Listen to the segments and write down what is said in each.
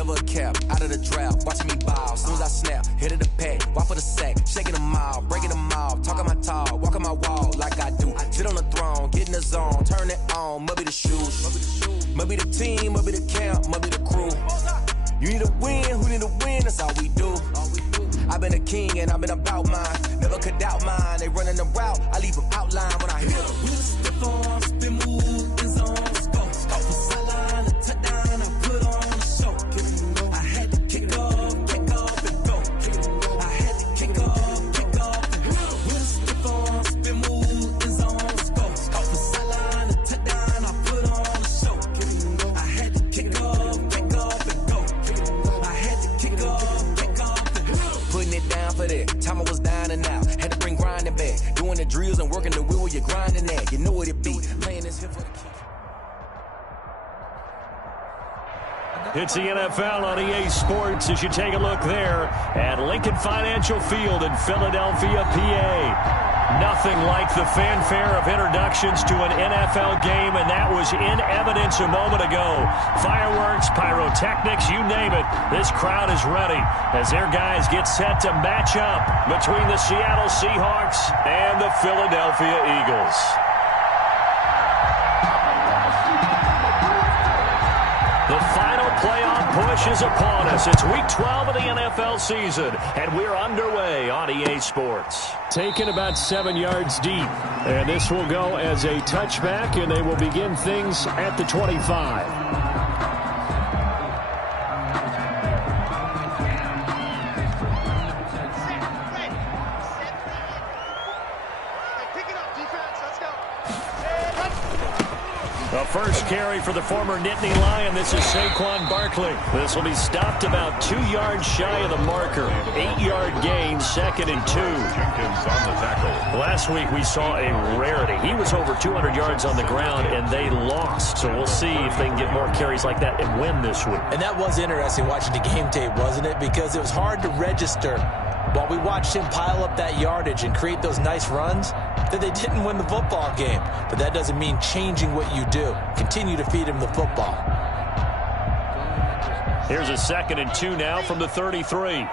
never a cap, out of the draft, watching me ball. Soon as I snap, hit of the pack, walk for the sack, shaking them all, breaking them all, talking my talk, walking my wall like I do. Sit on the throne, get in the zone, turn it on, must be the shoes, must be the team, must be the camp, must be the crew. You need a win, who need a win, that's all we do. I've been a king and I've been about mine, never could doubt mine. They running the route, I leave them outline when I hit them. We stiff on, spin move, in zone, scope for sideline, a touchdown, I put on a show. I had to kick off and go. I had to kick off and go. We stiff on, spin move, in zone, scope for sideline, a touchdown, I put on a show. I had to kick off and go. I had to kick off. Putting it down for that. Time I was down and out. Had to bring grinding back. Doing the drills and working the wheel where you're grinding at. You know what it be. Playing this here for the key. It's the NFL on EA Sports as you take a look there at Lincoln Financial Field in Philadelphia, PA. Nothing like the fanfare of introductions to an NFL game, and that was in evidence a moment ago. Fireworks, pyrotechnics, you name it. This crowd is ready as their guys get set to match up between the Seattle Seahawks and the Philadelphia Eagles. The final playoff push is upon us. It's week 12 of the NFL season, and we're underway on EA Sports. Taken about 7 yards deep, and this will go as a touchback, and they will begin things at the 25. A first carry for the former Nittany Lion. This is Saquon Barkley. This will be stopped about 2 yards shy of the marker. 8-yard gain, 2nd and 2. Jenkins on the tackle. Last week we saw a rarity. He was over 200 yards on the ground, and they lost. So we'll see if they can get more carries like that and win this week. And that was interesting watching the game tape, wasn't it? Because it was hard to register while we watched him pile up that yardage and create those nice runs that they didn't win the football game. But that doesn't mean changing what you do. Continue to feed him the football. Here's a 2nd and 2 now from the 33.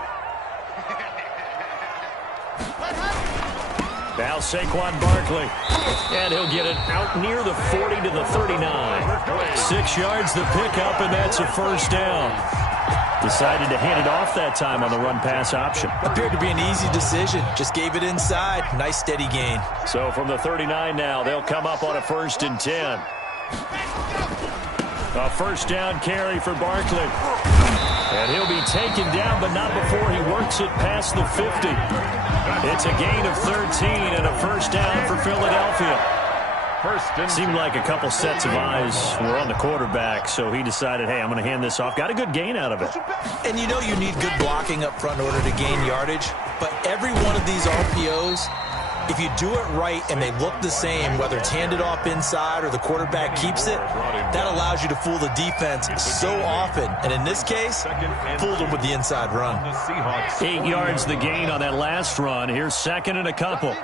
Now Saquon Barkley. And he'll get it out near the 40 to the 39. 6 yards the pickup, and that's a first down. Decided to hand it off that time on the run-pass option. Appeared to be an easy decision. Just gave it inside. Nice steady gain. So from the 39 now, they'll come up on a 1st and 10. A first down carry for Barkley. And he'll be taken down, but not before he works it past the 50. It's a gain of 13 and a first down for Philadelphia. Seemed like a couple sets of eyes were on the quarterback, so he decided, hey, I'm going to hand this off. Got a good gain out of it. And you know you need good blocking up front in order to gain yardage. But every one of these RPOs, if you do it right and they look the same, whether it's handed off inside or the quarterback keeps it, that allows you to fool the defense so often. And in this case, fooled them with the inside run. 8 yards the gain on that last run. Here's 2nd and a couple.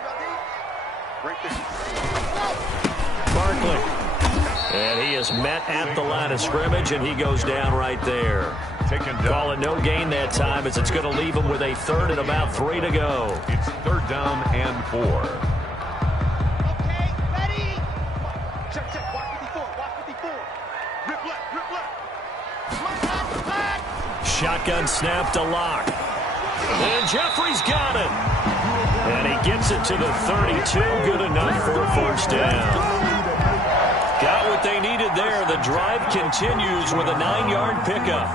Barkley. And he is met at the line of scrimmage, and he goes down right there. Call it no gain that time, as it's going to leave him with a 3rd and about 3 to go. It's 3rd down and 4. Okay, ready? Check, walk 54, walk 54. Rip left. Shotgun snap to Lock. And Jeffrey's got it. And he gets it to the 32. Good enough for a first down. Got what they needed there. The drive continues with a 9-yard pickup.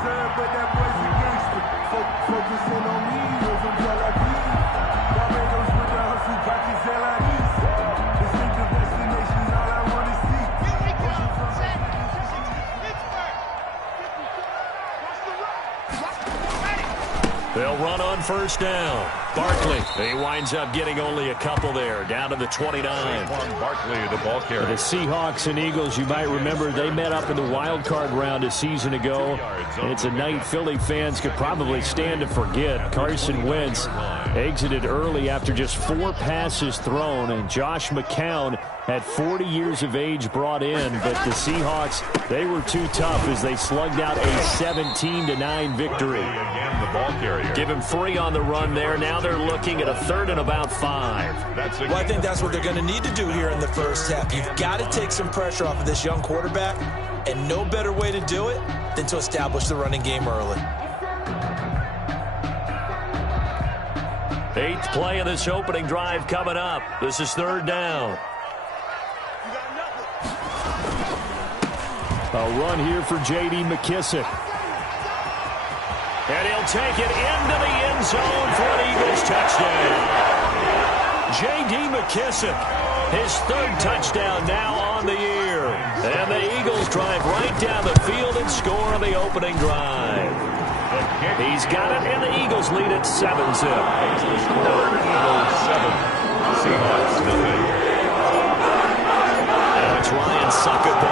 They'll run on first down. Barkley, he winds up getting only a couple there, down to the 29. Barkley, the ball carrier. The Seahawks and Eagles, you might remember, they met up in the wild card round a season ago. And it's a night Philly fans could probably stand to forget. Carson Wentz exited early after just 4 passes thrown, and Josh McCown at 40 years of age brought in, but the Seahawks, they were too tough as they slugged out a 17-9 victory. Again, the ball carrier. Give him 3 on the run there. Now they're looking at a 3rd and about 5. Well, I think that's what they're going to need to do here in the first half. You've got to take some pressure off of this young quarterback, and no better way to do it than to establish the running game early. 8th play of this opening drive coming up. This is 3rd down. A run here for J.D. McKissick. And he'll take it into the end zone for an Eagles touchdown. J.D. McKissick, his 3rd touchdown now on the year. And the Eagles drive right down the field and score on the opening drive. He's got it, and the Eagles lead at 7-zip. Eagles 7. Seahawks nothing. Now it's Ryan Suckup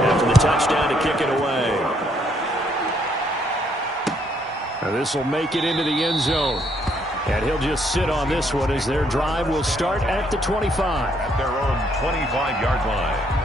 after the touchdown to kick it away. Now this will make it into the end zone. And he'll just sit on this one as their drive will start at the 25. At their own 25-yard line.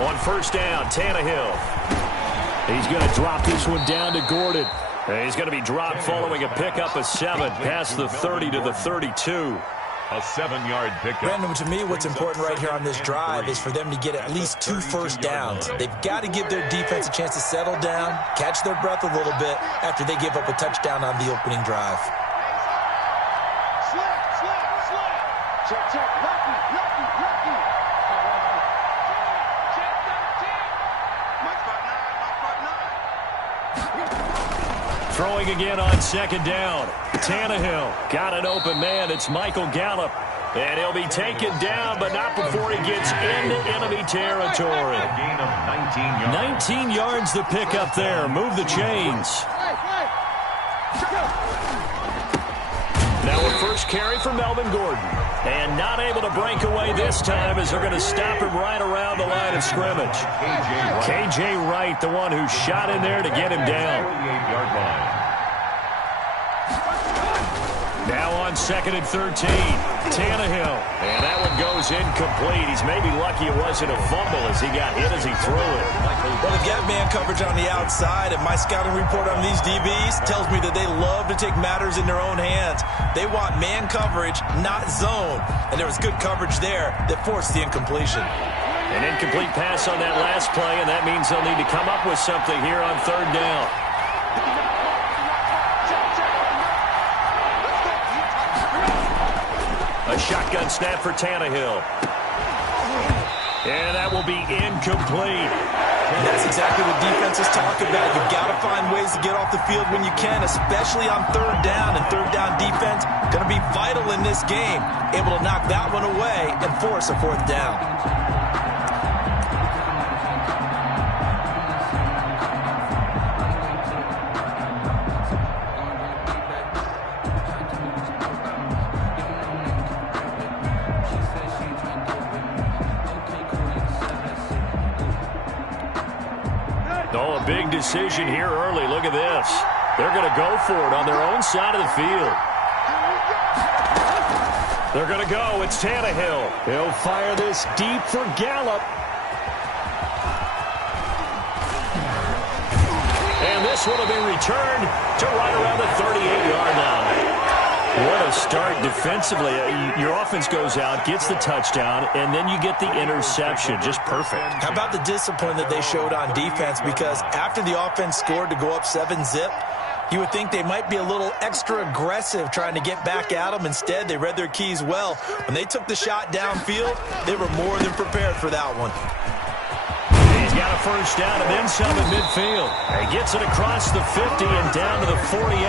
On first down, Tannehill. He's going to drop this one down to Gordon. And he's going to be dropped following a pickup of 7 past the 30 to the 32. A 7-yard pickup. Brandon, to me, what's important right here on this drive is for them to get at least 2 first downs. They've got to give their defense a chance to settle down, catch their breath a little bit after they give up a touchdown on the opening drive. Check, check, lucky. Throwing again on 2nd down. Tannehill got an open man. It's Michael Gallup. And he'll be taken down, but not before he gets into enemy territory. A gain of 19 yards. 19 yards the pickup there. Move the chains. Now a first carry for Melvin Gordon. And not able to break away this time as they're going to stop him right around the line of scrimmage. K.J. Wright, the one who shot in there to get him down. 48-yard line. Now on 2nd and 13, Tannehill. And that one goes incomplete. He's maybe lucky it wasn't a fumble as he got hit as he threw it. Well, they've got man coverage on the outside, and my scouting report on these DBs tells me that they love to take matters in their own hands. They want man coverage, not zone. And there was good coverage there that forced the incompletion. An incomplete pass on that last play, and that means they'll need to come up with something here on 3rd down. A shotgun snap for Tannehill. And that will be incomplete. And that's exactly what defenses talk about. You've got to find ways to get off the field when you can, especially on 3rd down. And 3rd down defense going to be vital in this game. Able to knock that one away and force a 4th down. Oh, a big decision here early. Look at this. They're going to go for it on their own side of the field. They're going to go. It's Tannehill. He'll fire this deep for Gallup. And this one will be returned to right around the 38-yard line. What a start defensively. Your offense goes out, gets the touchdown, and then you get the interception. Just perfect. How about the discipline that they showed on defense? Because after the offense scored to go up 7-zip, you would think they might be a little extra aggressive trying to get back at them. Instead, they read their keys well. When they took the shot downfield, they were more than prepared for that one. He's got a first down and then some in midfield. He gets it across the 50 and down to the 48.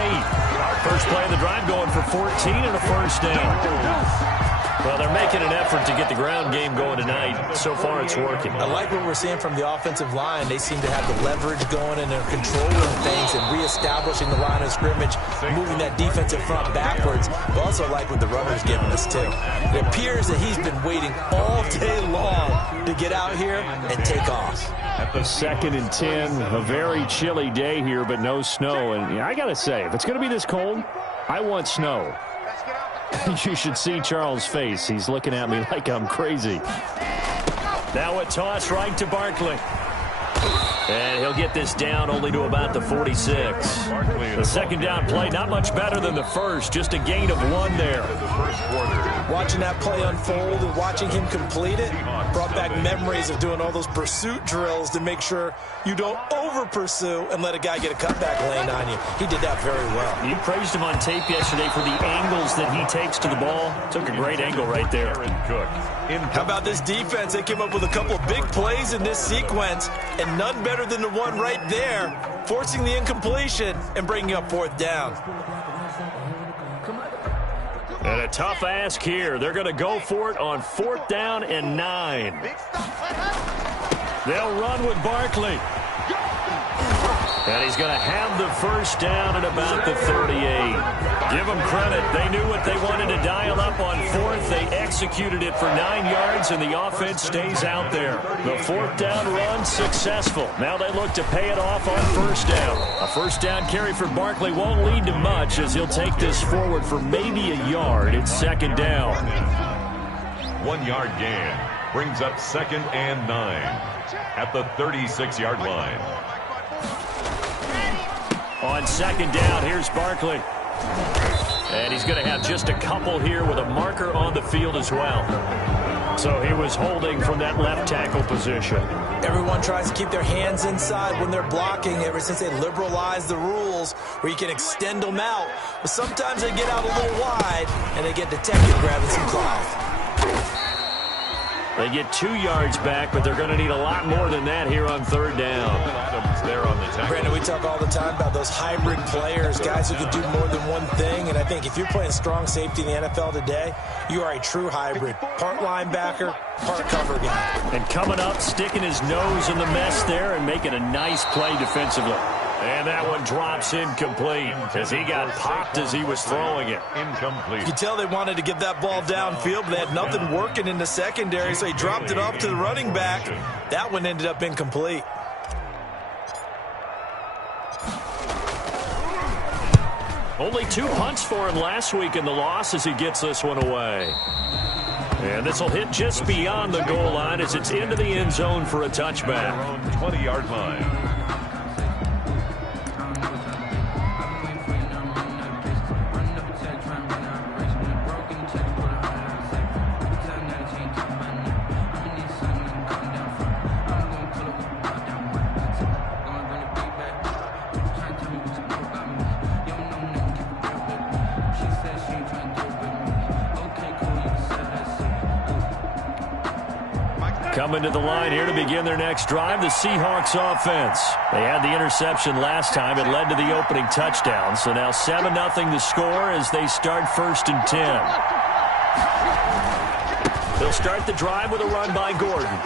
First play of the drive going for 14 and a first down. Well, they're making an effort to get the ground game going tonight. So far, it's working. I like what we're seeing from the offensive line. They seem to have the leverage going, and they're controlling things and reestablishing the line of scrimmage, moving that defensive front backwards. But also like what the runner's giving us, too. It appears that he's been waiting all day long to get out here and take off. At the 2nd and 10, a very chilly day here, but no snow. And I got to say, if it's going to be this cold, I want snow. You should see Charles' face. He's looking at me like I'm crazy. Now a toss right to Barkley. And he'll get this down only to about the 46. The second down play, not much better than the first. Just a gain of 1 there. Watching that play unfold and watching him complete it brought back memories of doing all those pursuit drills to make sure you don't over-pursue and let a guy get a cutback lane on you. He did that very well. You praised him on tape yesterday for the angles that he takes to the ball. Took a great angle right there. How about this defense? They came up with a couple of big plays in this sequence, and none better than the one right there, forcing the incompletion and bringing up 4th down. And a tough ask here. They're going to go for it on 4th down and 9. They'll run with Barkley. And he's going to have the first down at about the 38. Give them credit. They knew what they wanted to dial up on 4th. They executed it for 9 yards, and the offense stays out there. The 4th down run successful. Now they look to pay it off on 1st down. A 1st down carry for Barkley won't lead to much as he'll take this forward for maybe a yard. It's 2nd down. 1 yard gain brings up 2nd and 9 at the 36-yard line. On 2nd down, here's Barkley. And he's going to have just a couple here with a marker on the field as well. So he was holding from that left tackle position. Everyone tries to keep their hands inside when they're blocking ever since they liberalized the rules where you can extend them out. But sometimes they get out a little wide and they get detected grabbing some cloth. They get 2 yards back, but they're going to need a lot more than that here on 3rd down. Adams there on the tackle. Brandon, we talk all the time about those hybrid players, guys who can do more than one thing. And I think if you're playing strong safety in the NFL today, you are a true hybrid. Part linebacker, part cover guy. And coming up, sticking his nose in the mess there and making a nice play defensively. And that one drops incomplete as he got popped as he was throwing it. Incomplete. You could tell they wanted to get that ball downfield, but they had nothing working in the secondary, so he dropped it off to the running back. That one ended up incomplete. Only 2 punts for him last week in the loss as he gets this one away. And this will hit just beyond the goal line as it's into the end zone for a touchback. 20-yard line. Coming to the line here to begin their next drive, the Seahawks offense. They had the interception last time. It led to the opening touchdown. So now 7-0 the score as they start 1st and 10. They'll start the drive with a run by Gordon.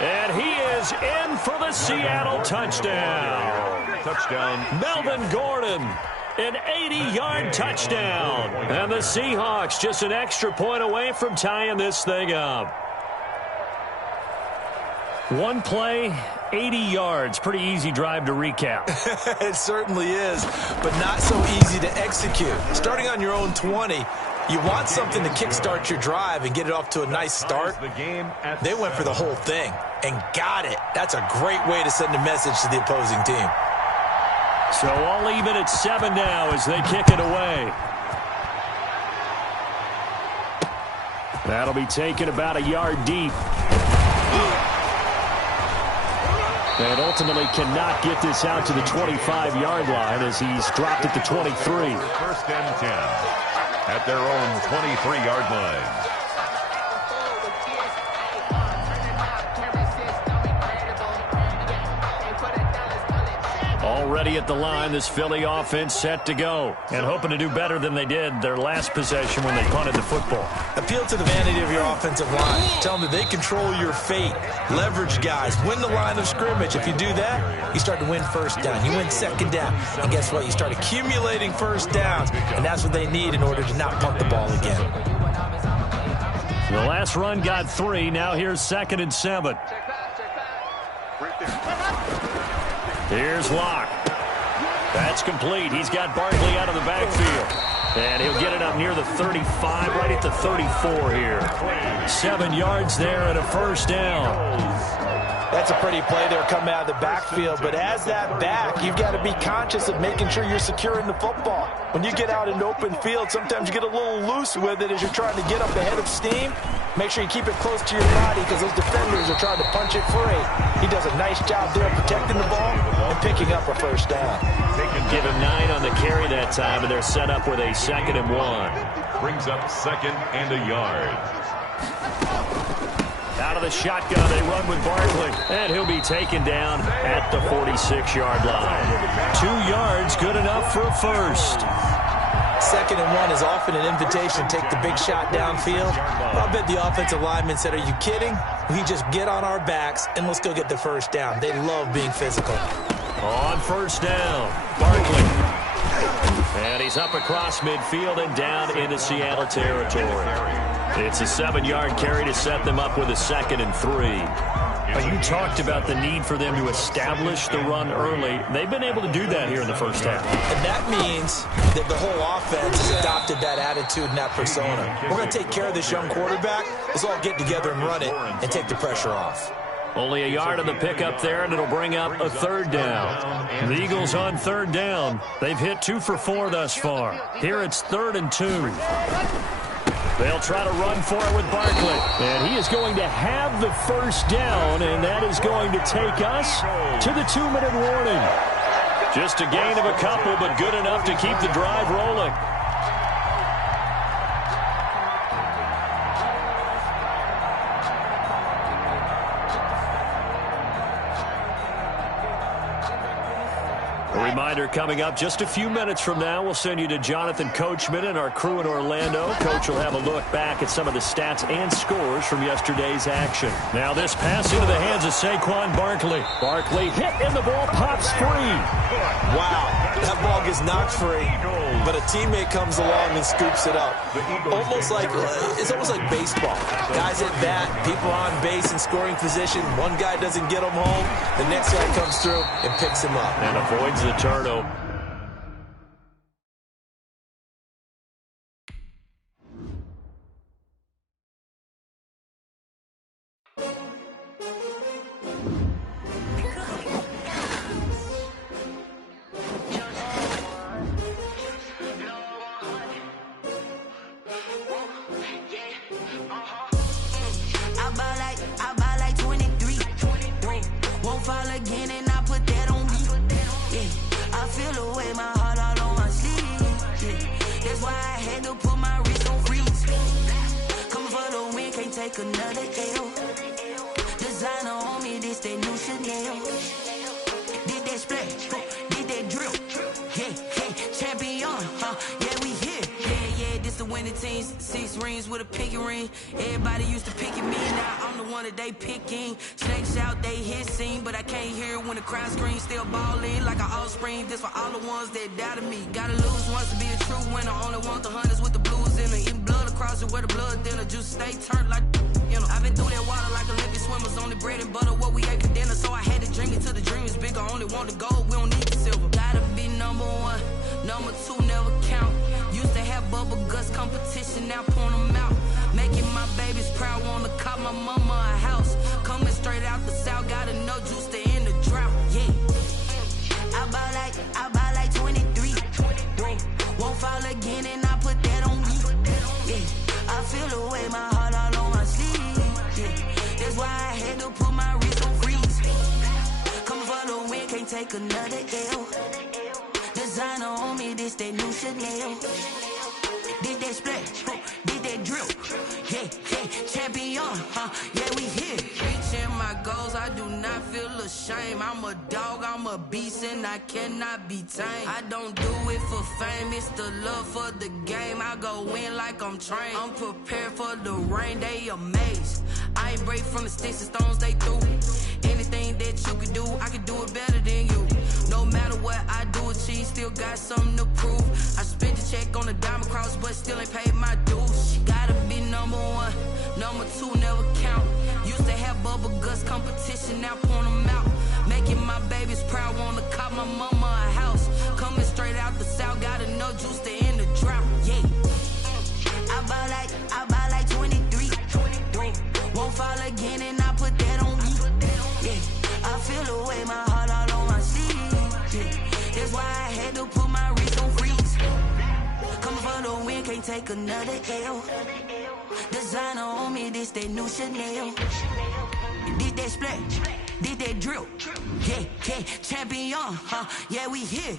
And he is in for the Seattle touchdown. Touchdown. Melvin Gordon. An 80-yard touchdown. And the Seahawks just an extra point away from tying this thing up. One play, 80 yards. Pretty easy drive to recap. It certainly is, but not so easy to execute. Starting on your own 20, you want something to kickstart your drive and get it off to a nice start. They went for the whole thing and got it. That's a great way to send a message to the opposing team. So all even at 7 now as they kick it away. That'll be taken about a yard deep. And ultimately cannot get this out to the 25-yard line as he's dropped at the 23. 1st and 10. at their own 23-yard line. Already at the line, this Philly offense set to go and hoping to do better than they did their last possession when they punted the football. Appeal to the vanity of your offensive line. Tell them that they control your fate. Leverage guys. Win the line of scrimmage. If you do that, you start to win first down. You win second down. And guess what? You start accumulating first downs. And that's what they need in order to not punt the ball again. The last run got 3. Now here's 2nd and 7. Here's Locke. That's complete. He's got Barkley out of the backfield. And he'll get it up near the 35, right at the 34 here. 7 yards there and a first down. That's a pretty play there coming out of the backfield. But as that back, you've got to be conscious of making sure you're securing the football. When you get out in open field, sometimes you get a little loose with it as you're trying to get up ahead of steam. Make sure you keep it close to your body because those defenders are trying to punch it free. He does a nice job there protecting the ball and picking up a first down. Give him 9 on the carry that time, and they're set up with a 2nd and 1. Brings up 2nd and a yard. Out of the shotgun, they run with Barkley, and he'll be taken down at the 46-yard line. 2 yards, good enough for a first. 2nd and 1 is often an invitation to take the big shot downfield. I'll bet the offensive lineman said, are you kidding? We just get on our backs, and let's go get the first down. They love being physical. On first down, Barkley. And he's up across midfield and down into Seattle territory. It's a 7-yard carry to set them up with a 2nd and 3. You talked about the need for them to establish the run early. They've been able to do that here in the first half. And that means that the whole offense has adopted that attitude and that persona. We're going to take care of this young quarterback. Let's all get together and run it and take the pressure off. Only a yard on the pickup there, and it'll bring up a 3rd down. The Eagles on 3rd down. They've hit 2 for 4 thus far. Here it's 3rd and 2. They'll try to run for it with Barkley. And he is going to have the first down, and that is going to take us to the 2-minute warning. Just a gain of a couple, but good enough to keep the drive rolling. A reminder coming up just a few minutes from now, we'll send you to Jonathan Coachman and our crew in Orlando. Coach will have a look back at some of the stats and scores from yesterday's action. Now this pass into the hands of Saquon Barkley. Barkley hit and the ball pops free. Wow, that ball gets knocked free, but a teammate comes along and scoops it up. It's almost like baseball. Guys at bat, people on base in scoring position. One guy doesn't get him home, the next guy comes through and picks him up. And avoids the turnover. I buy like 23. Won't fall again and I put that on me. Yeah, I feel away my heart all on my sleeve. Yeah, that's why I had to put my wrist on freeze. Coming for the win, can't take another L. Designer on me, this that new Chanel. Did that splash, did that drill. Yeah, champion, yeah, we here. Yeah, this the winning team. 6 rings with a pinky ring. Everybody used to pick at me, now I'm the one that they picking. Snakes out, they hit scene, but I can't hear it when the crowd screams. Still balling like an offspring. This for all the ones that doubted me. Gotta lose once to be a true winner. Only want the hunters with the blues in it. Eating blood across it where the blood thinner. Juice stay turned like, you know. I've been through that water like Olympic swimmers. Only bread and butter, what we ate for dinner. So I had to dream it till the dream is bigger. Only want the gold, we don't need the silver. Gotta be number 1, number 2 never count. Used to have bubble guts competition, now point them out. Making my babies proud, wanna cop my mama a house. Coming straight out the south, gotta know juice to end the drought. Yeah, I buy like 23. Won't fall again and I put that on me. Yeah, I feel away my heart all on my sleeve. Yeah, that's why I had to put my wrist on freeze. Coming for the win, can't take another L. Designer on me, this that new Chanel. Did that splash, did that drill. Yeah, champion, yeah, we here. Reaching my goals, I do not feel ashamed. I'm a dog, I'm a beast, and I cannot be tamed. I don't do it for fame, it's the love for the game. I go in like I'm trained. I'm prepared for the rain, they amazed. I ain't break from the sticks and stones they threw. Anything that you can do, I can do it better than you. No matter what I do, achieve, still got something to prove. I spent the check on the diamond cross, but still ain't paid my dues. Gotta be number one, number two never count. Used to have bubble guts competition, now point them out. Making my babies proud, wanna cop my mama a house. Coming straight out the south, got enough juice to end the drought. Yeah, I buy like 23. Won't fall again, and I put that on me. Yeah, I feel the way, my heart all on my sleeve. Yeah, that's why I had to put my wrist on freeze. Coming for the win, can't take another L. Designer on me, this that new Chanel. Did that splash, did that drill. Yeah, champion, yeah, we here.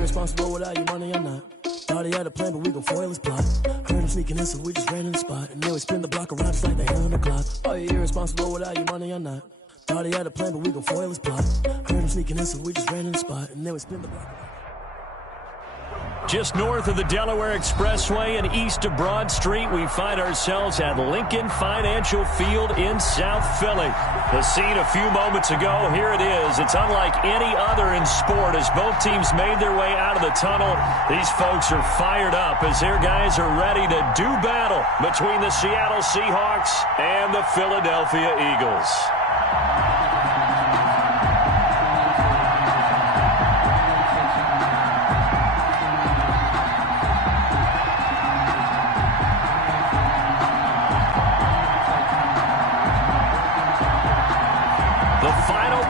Responsible without your money or not. Thought he had a plan, but we gon' foil his plot. Heard him sneaking in, so we just ran in the spot. And then we spin the block around just like the hell on the clock. Are you irresponsible without your money or not? Thought he had a plan, but we gon' foil his plot. Heard him sneaking in, so we just ran in the spot. And then we spin the block around. Just north of the Delaware Expressway and east of Broad Street, we find ourselves at Lincoln Financial Field in South Philly. The scene a few moments ago, here it is. It's unlike any other in sport as both teams made their way out of the tunnel. These folks are fired up as their guys are ready to do battle between the Seattle Seahawks and the Philadelphia Eagles.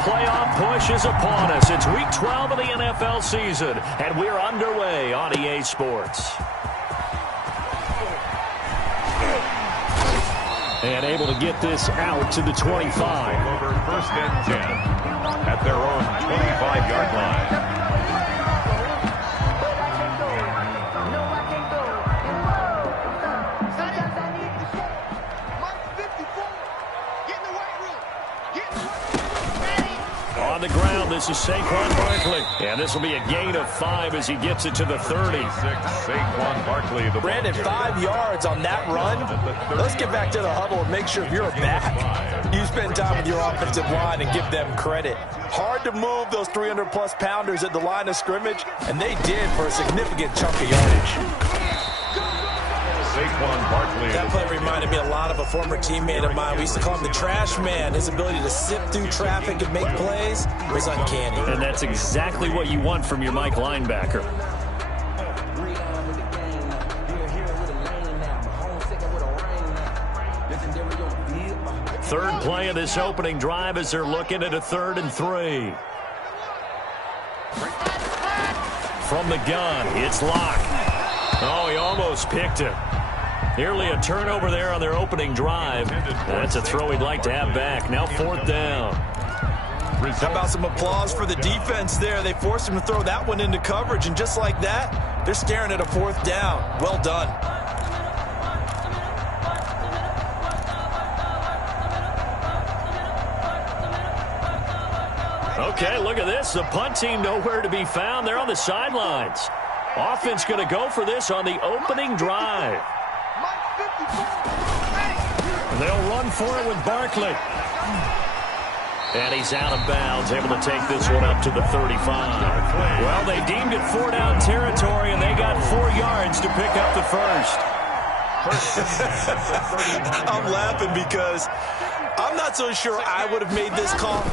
Playoff push is upon us. It's week 12 of the NFL season, and we're underway on EA Sports. And able to get this out to the 25. Over first and 10 at their own 25-yard line. On the ground, this is Saquon Barkley. And this will be a gain of 5 as he gets it to the 30. Saquon Barkley. Brandon, 5 yards on that run. Let's get back to the huddle and make sure you're back. You spend time with your offensive line and give them credit. Hard to move those 300-plus pounders at the line of scrimmage, and they did for a significant chunk of yardage. Saquon Barkley. That play reminded me a lot of a former teammate of mine. We used to call him the trash man. His ability to sift through traffic and make plays was uncanny. And that's exactly what you want from your Mike linebacker. Third play of this opening drive as they're looking at a 3rd and 3. From the gun, it's Locke. Oh, he almost picked it. Nearly a turnover there on their opening drive. That's a throw he'd like to have back. Now 4th down. How about some applause for the defense there? They forced him to throw that one into coverage, and just like that, they're staring at a 4th down. Well done. Okay, look at this. The punt team nowhere to be found. They're on the sidelines. Offense going to go for this on the opening drive. They'll run for it with Barkley. And he's out of bounds, able to take this one up to the 35. Well, they deemed it 4-down territory, and they got 4 yards to pick up the first. I'm laughing because I'm not so sure I would have made this call.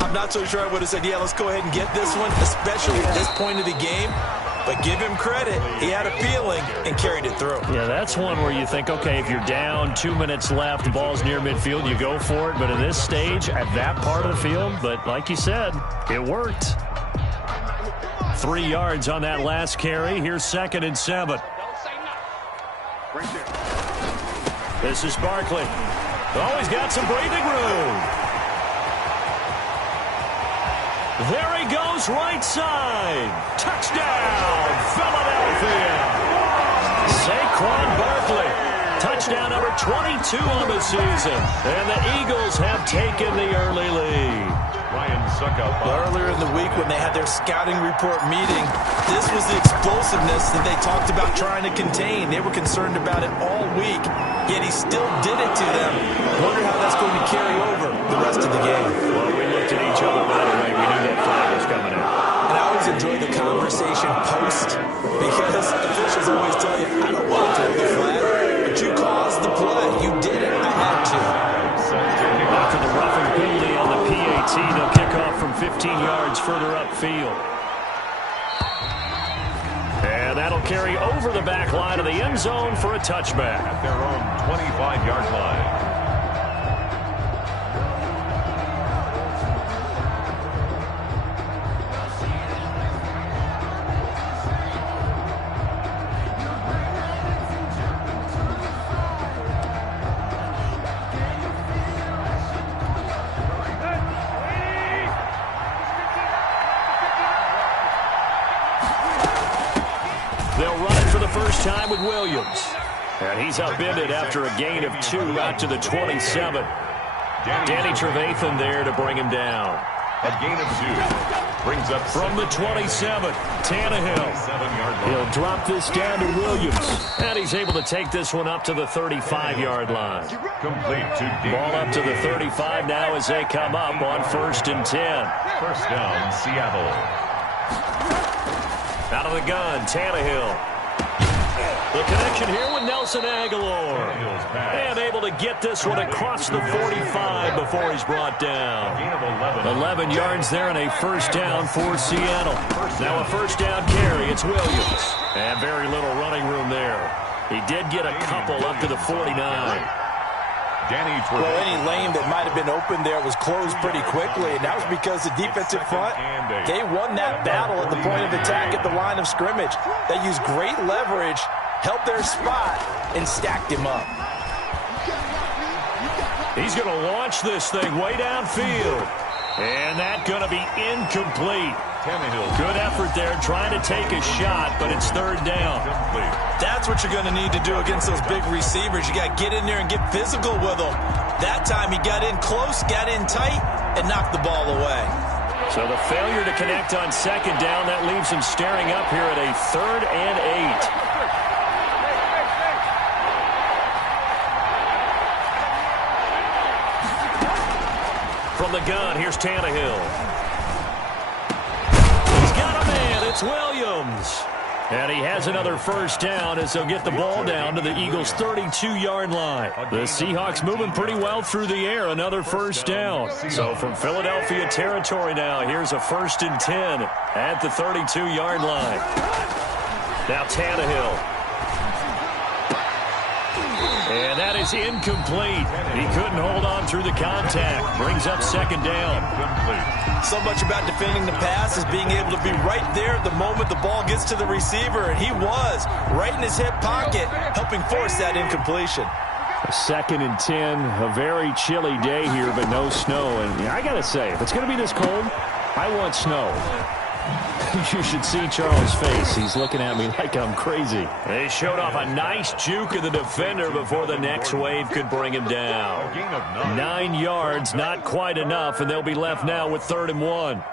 I'm not so sure I would have said, yeah, let's go ahead and get this one, especially at this point of the game. But give him credit. He had a feeling and carried it through. Yeah, that's one where you think, okay, if you're down, 2 minutes left, the ball's near midfield, you go for it. But in this stage, at that part of the field, but like you said, it worked. 3 yards on that last carry. Here's 2nd and 7. This is Barkley. Oh, he's got some breathing room. There he goes, right side. Touchdown, Philadelphia. Saquon Barkley. Touchdown number 22 on the season. And the Eagles have taken the early lead. Earlier in the week when they had their scouting report meeting, this was the explosiveness that they talked about trying to contain. They were concerned about it all week, yet he still did it to them. Wonder how that's going to carry over the rest of the game. Well, we looked at each other right away. We knew that flag was coming in. And I always enjoy the conversation post because officials always tell you, I don't want to throw the flag, but you caused the play. You did it. I had to. After the roughing penalty on the PAT, they'll kick off from 15 yards further upfield. And that'll carry over the back line of the end zone for a touchback. At their own 25-yard line. Time with Williams. And he's upended after a gain of 2 out to the 27. Danny Trevathan there to bring him down. A gain of 2 brings up from the 27. Tannehill. He'll drop this down to Williams. And he's able to take this one up to the 35-yard line. Complete to ball up to the 35 now as they come up on 1st and 10. First down, Seattle. Out of the gun, Tannehill. The connection here with Nelson Aguilar. And able to get this one across the 45 before he's brought down. 11 yards there and a first down for Seattle. Now a first down carry. It's Williams. And very little running room there. He did get a couple up to the 49. Well, any lane that might have been open there was closed pretty quickly, and that was because the defensive front, they won that battle at the point of attack at the line of scrimmage. They used great leverage, held their spot, and stacked him up. He's going to launch this thing way downfield. And that's going to be incomplete. Good effort there trying to take a shot, but it's 3rd down. That's what you're going to need to do against those big receivers. You got to get in there and get physical with them. That time he got in close, got in tight, and knocked the ball away. So the failure to connect on 2nd down, that leaves him staring up here at a 3rd and 8. From the gun, here's Tannehill. He's got a man. It's Williams. And he has another first down as they'll get the ball down to the Eagles' 32-yard line. The Seahawks moving pretty well through the air. Another first down. So from Philadelphia territory now, here's a 1st and 10 at the 32-yard line. Now Tannehill. And that is incomplete. He couldn't hold on through the contact. Brings up 2nd down. So much about defending the pass is being able to be right there at the moment the ball gets to the receiver. And he was right in his hip pocket, helping force that incompletion. 2nd and 10. A very chilly day here, but no snow. And I got to say, if it's going to be this cold, I want snow. You should see Charles' face. He's looking at me like I'm crazy. They showed off a nice juke of the defender before the next wave could bring him down. 9 yards, not quite enough, and they'll be left now with 3rd and 1.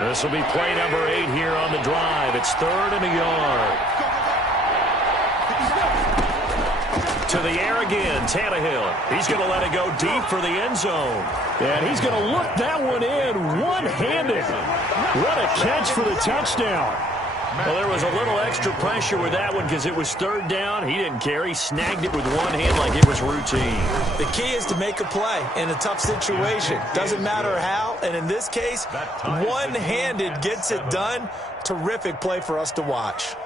This will be play number 8 here on the drive. It's 3rd and a yard. To the air again, Tannehill. He's going to let it go deep for the end zone. And he's going to look that one in one-handed. What a catch for the touchdown. Well, there was a little extra pressure with that one because it was third down. He didn't care. He snagged it with one hand like it was routine. The key is to make a play in a tough situation. Doesn't matter how, and in this case, one-handed gets it done. Terrific play for us to watch.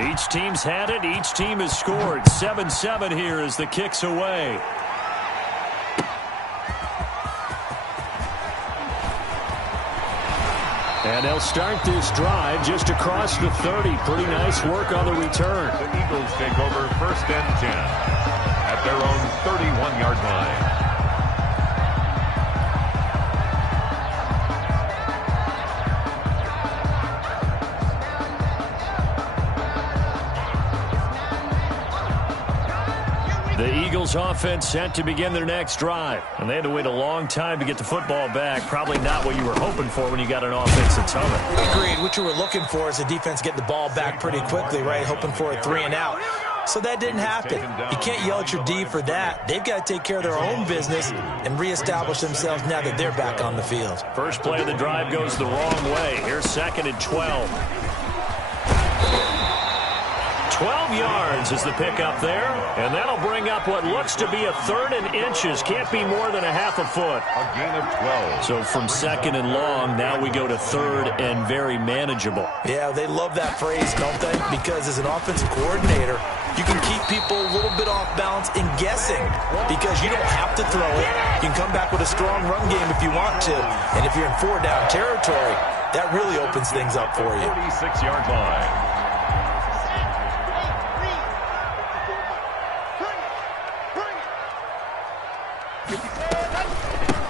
Each team's had it. Each team has scored. 7-7 here as the kick's away. And they'll start this drive just across the 30. Pretty nice work on the return. The Eagles take over 1st and 10 at their own 31-yard line. The Eagles offense set to begin their next drive. And they had to wait a long time to get the football back. Probably not what you were hoping for when you got an offense that's humming. Agreed. What you were looking for is the defense getting the ball back pretty quickly, right? Hoping for a 3 and out. So that didn't happen. You can't yell at your D for that. They've got to take care of their own business and reestablish themselves now that they're back on the field. First play of the drive goes the wrong way. Here's 2nd and 12. 12 yards is the pickup there, and that'll bring up what looks to be a 3rd and inches. Can't be more than a half a foot. A gain of 12. So from 2nd and long, now we go to 3rd and very manageable. Yeah, they love that phrase, don't they? Because as an offensive coordinator, you can keep people a little bit off balance and guessing because you don't have to throw it. You can come back with a strong run game if you want to. And if you're in 4-down territory, that really opens things up for you. 46-yard line.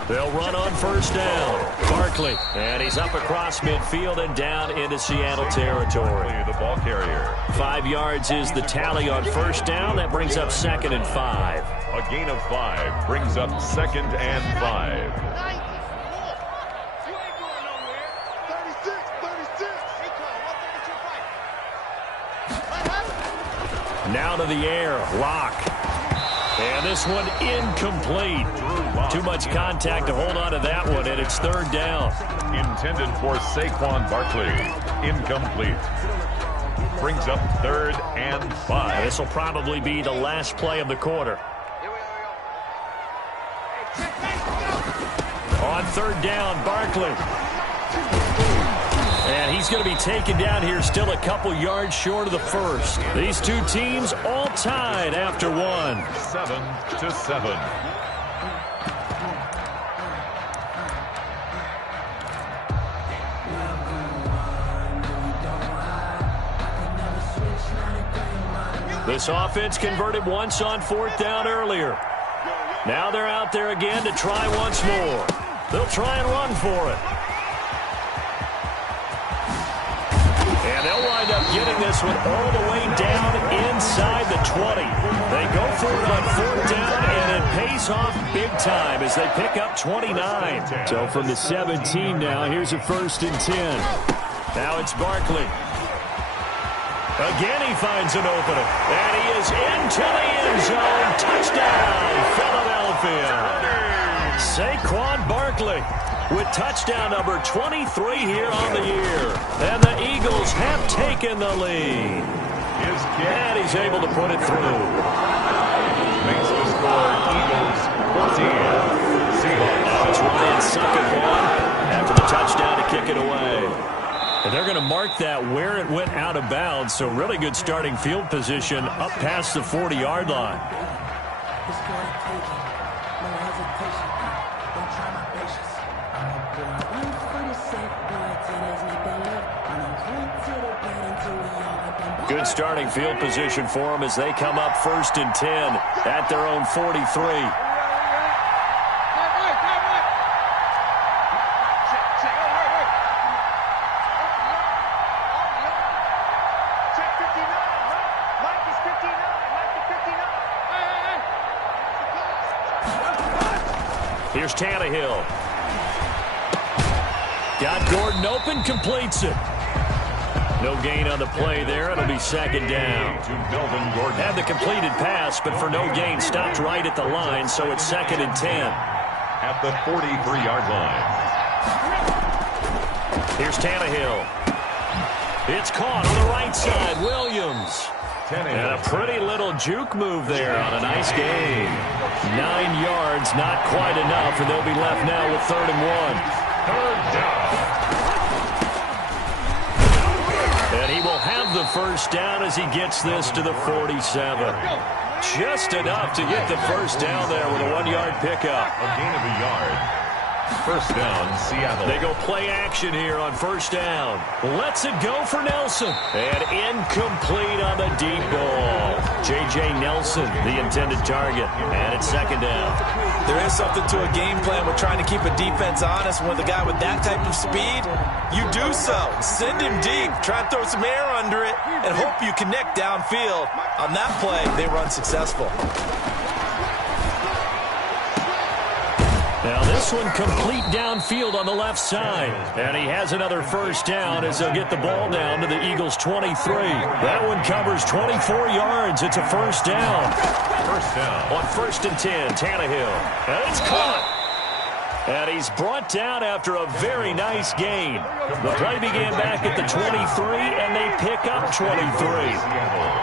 They'll run on 1st down. Barkley, and he's up across midfield and down into Seattle territory. The ball carrier. 5 yards is the tally on 1st down. That brings up 2nd and 5. A gain of 5 brings up 2nd and 5. Now to the air, Lock. And this one incomplete. Too much contact to hold on to that one, and it's 3rd down. Intended for Saquon Barkley. Incomplete. Brings up 3rd and 5. This will probably be the last play of the quarter. On 3rd down, Barkley. And he's going to be taken down here still a couple yards short of the first. These two teams all tied after one. 7-7. This offense converted once on 4th down earlier. Now they're out there again to try once more. They'll try and run for it. And they'll wind up getting this one all the way down inside the 20. They go for it on 4th down, and it pays off big time as they pick up 29. So from the 17 now, here's a 1st and 10. Now it's Barkley. Again, he finds an opening. And he is into the end zone. Touchdown, Philadelphia. Saquon Barkley with touchdown number 23 here on the year. And the Eagles have taken the lead. And he's able to put it through. Makes the score Eagles 14. Now it's Ryan Suckerborn after the touchdown to kick it away. And they're going to mark that where it went out of bounds. So really good starting field position up past the 40-yard line. Good starting field position for them as they come up 1st and 10 at their own 43. Here's Tannehill. Got Gordon open, completes it. No gain on the play there. It'll be second down. Had the completed pass, but for no gain, stopped right at the line, so it's 2nd and 10. At the 43-yard line. Here's Tannehill. It's caught on the right side. Williams. And a pretty little juke move there on a nice game. 9 yards, not quite enough, and they'll be left now with 3rd and 1. Third down. And he will have the first down as he gets this to the 47. Just enough to get the first down there with a 1-yard pickup. A gain of a yard. First down, Seattle. They go play action here on first down. Lets it go for Nelson. And incomplete on the deep ball. J.J. Nelson, the intended target. And it's 2nd down. There is something to a game plan with trying to keep a defense honest. With a guy with that type of speed, you do so. Send him deep. Try and throw some air under it and hope you connect downfield. On that play, they run successful. Now this one complete downfield on the left side. And he has another first down as they'll get the ball down to the Eagles' 23. That one covers 24 yards. It's a first down. First down. On 1st and 10, Tannehill. And it's caught. And he's brought down after a very nice gain. The play began back at the 23, and they pick up 23.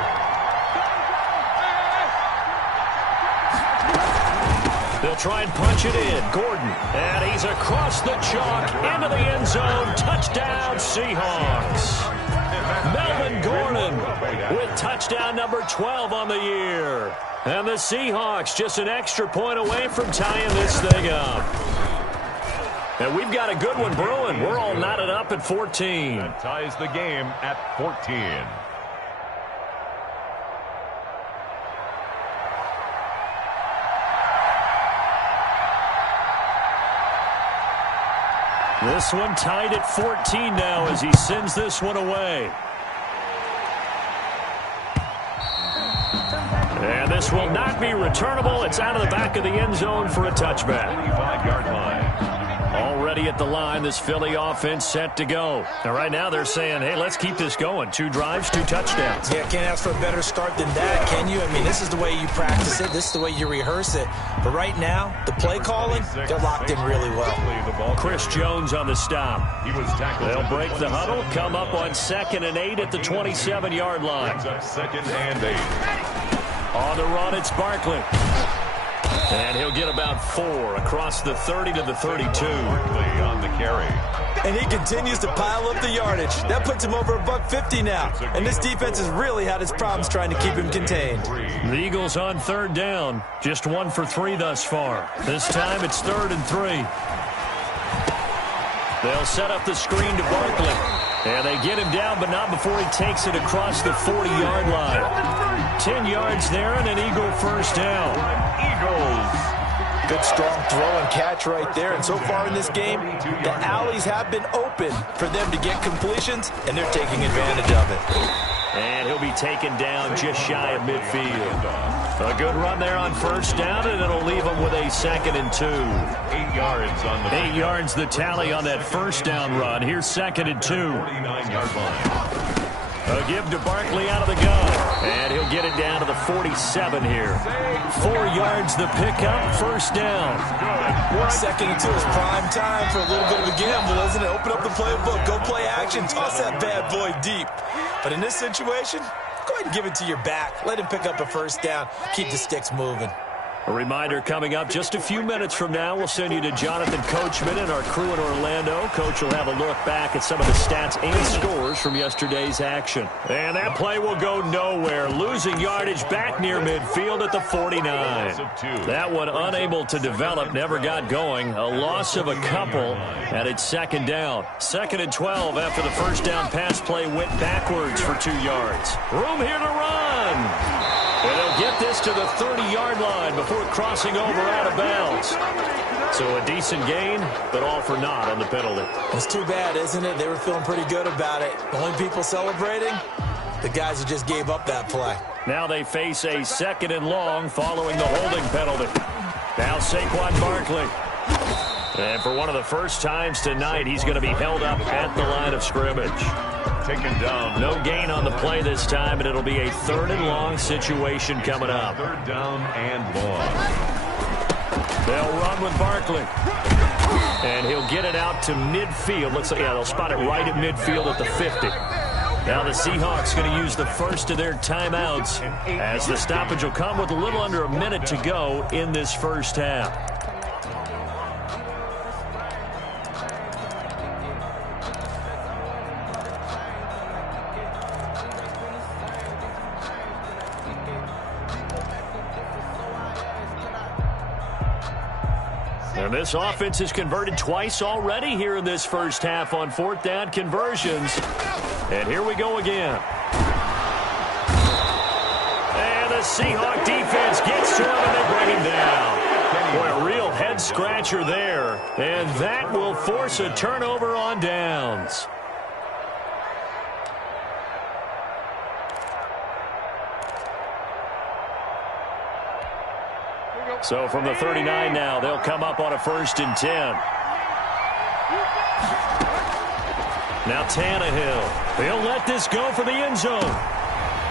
They'll try and punch it in. Gordon. And he's across the chalk into the end zone. Touchdown, Seahawks. Melvin Gordon with touchdown number 12 on the year. And the Seahawks just an extra point away from tying this thing up. And we've got a good one brewing. We're all knotted up at 14. That ties the game at 14. This one tied at 14 now as he sends this one away. And this will not be returnable. It's out of the back of the end zone for a touchback. 25-yard line. Already at the line, this Philly offense set to go. And right now they're saying, hey, let's keep this going. 2 drives, 2 touchdowns. Yeah, can't ask for a better start than that, can you? I mean, this is the way you practice it. This is the way you rehearse it. But right now, the play calling, they're locked in really well. Chris Jones on the stop. He was tackled. They'll break the huddle, come up on 2nd and 8 at the 27-yard line. Brings up 2nd and 8. On the run, it's Barkley. And he'll get about 4 across the 30 to the 32. Barkley on the carry. And he continues to pile up the yardage. That puts him over $150 now. And this defense has really had its problems trying to keep him contained. The Eagles on 3rd down. Just 1 for 3 thus far. This time it's 3rd and 3. They'll set up the screen to Barkley. And they get him down, but not before he takes it across the 40-yard line. 10 yards there and an Eagle first down. Eagles. Good strong throw and catch right there. And so far in this game, the alleys have been open for them to get completions, and they're taking advantage of it. And he'll be taken down just shy of midfield. A good run there on first down, and it'll leave him with a 2nd and 2. 8 yards on the 8 yards the tally on that first down run. Here's 2nd and 2. 49-yard line. A give to Barkley out of the gun. And he'll get it down to the 47 here. 4 yards the pickup, first down. 2nd and 2 is prime time for a little bit of a gamble, isn't it? Open up the playbook, go play action, toss that bad boy deep. But in this situation, go ahead and give it to your back. Let him pick up a first down. Keep the sticks moving. A reminder coming up just a few minutes from now. We'll send you to Jonathan Coachman and our crew in Orlando. Coach will have a look back at some of the stats and scores from yesterday's action. And that play will go nowhere. Losing yardage back near midfield at the 49. That one unable to develop, never got going. A loss of a couple, and it's 2nd down. 2nd and 12 after the first down pass play went backwards for 2 yards. Room here to run. And they'll get this to the 30-yard line before crossing over out of bounds. So a decent gain, but all for naught on the penalty. It's too bad, isn't it? They were feeling pretty good about it. The only people celebrating, the guys who just gave up that play. Now they face a 2nd and long following the holding penalty. Now Saquon Barkley. And for one of the first times tonight, he's going to be held up at the line of scrimmage. Taken down. No gain on the play this time, and it'll be a 3rd and long situation coming up. 3rd down and long. They'll run with Barkley. And he'll get it out to midfield. Looks like, yeah, they'll spot it right at midfield at the 50. Now the Seahawks going to use the first of their timeouts as the stoppage will come with a little under a minute to go in this first half. And this offense has converted twice already here in this first half on 4th down conversions. And here we go again. And the Seahawk defense gets to him and they bring him down. Boy, a real head-scratcher there. And that will force a turnover on downs. So from the 39 now, they'll come up on a 1st and 10. Now Tannehill. He'll let this go for the end zone.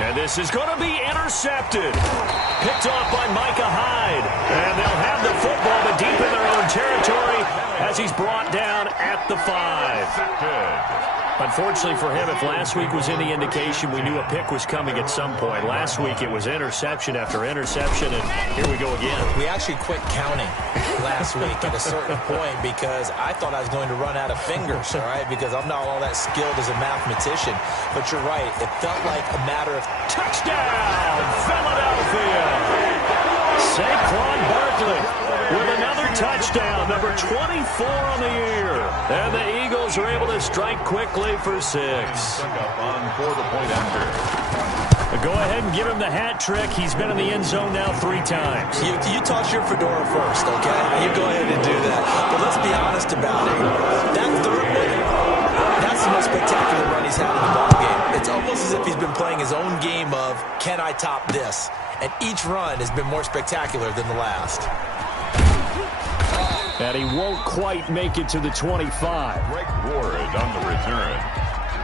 And this is going to be intercepted. Picked off by Micah Hyde. And they'll have the football, but deep in their own territory as he's brought down at the 5. Unfortunately for him, if last week was any indication, we knew a pick was coming at some point. Last week it was interception after interception, and here we go again. We actually quit counting last week at a certain point because I thought I was going to run out of fingers, all right, because I'm not all that skilled as a mathematician. But you're right. It felt like a matter of touchdown, Philadelphia. Saquon Barkley with another touchdown, number 24 on the year. And the Eagles are able to strike quickly for 6. On for the point after. Go ahead and give him the hat trick. He's been in the end zone now 3 times. You toss your fedora first, okay? You go ahead and do that. But let's be honest about it. That 3rd one, that's the most spectacular run he's had in the ballgame. It's almost as if he's been playing his own game of, can I top this? And each run has been more spectacular than the last. And he won't quite make it to the 25. Greg Ward on the return.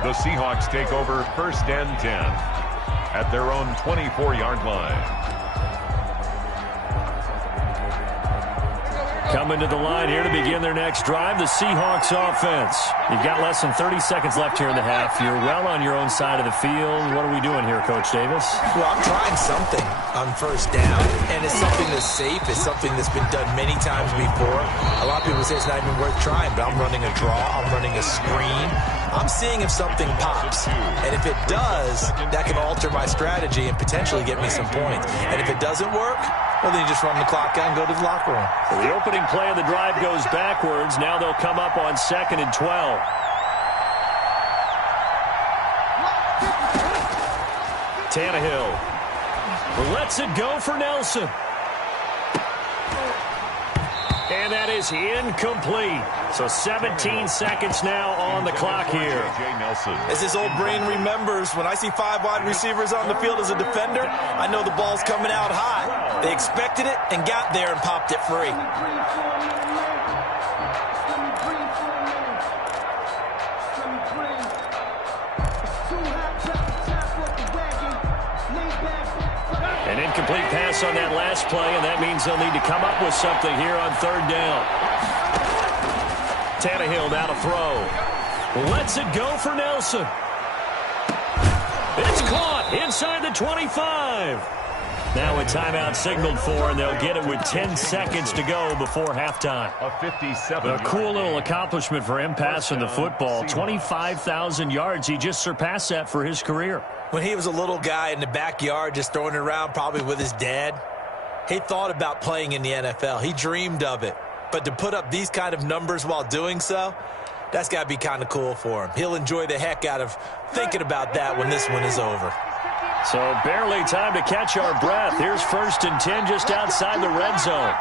The Seahawks take over 1st and 10 at their own 24-yard line. Coming to the line here to begin their next drive, the Seahawks offense. You've got less than 30 seconds left here in the half. You're well on your own side of the field. What are we doing here, Coach Davis? Well, I'm trying something on 1st down, and it's something that's safe. It's something that's been done many times before. A lot of people say it's not even worth trying, but I'm running a draw. I'm running a screen. I'm seeing if something pops. And if it does, that can alter my strategy and potentially get me some points. And if it doesn't work, well, then you just run the clock out and go to the locker room. So the opening play of the drive goes backwards. Now they'll come up on 2nd and 12. Tannehill lets it go for Nelson. And that is incomplete. So 17 seconds now on the clock here. As his old brain remembers, when I see 5 wide receivers on the field as a defender, I know the ball's coming out high. They expected it and got there and popped it free. An incomplete pass on that last play, and that means they'll need to come up with something here on 3rd down. Tannehill now to throw. Lets it go for Nelson. It's caught inside the 25. Now a timeout signaled for, and they'll get it with 10 seconds to go before halftime. A 57. A cool little accomplishment for him passing the football. 25,000 yards. He just surpassed that for his career. When he was a little guy in the backyard just throwing it around probably with his dad, he thought about playing in the NFL. He dreamed of it. But to put up these kind of numbers while doing so, that's got to be kind of cool for him. He'll enjoy the heck out of thinking about that when this one is over. So barely time to catch our breath. Here's 1st and 10 just outside the red zone.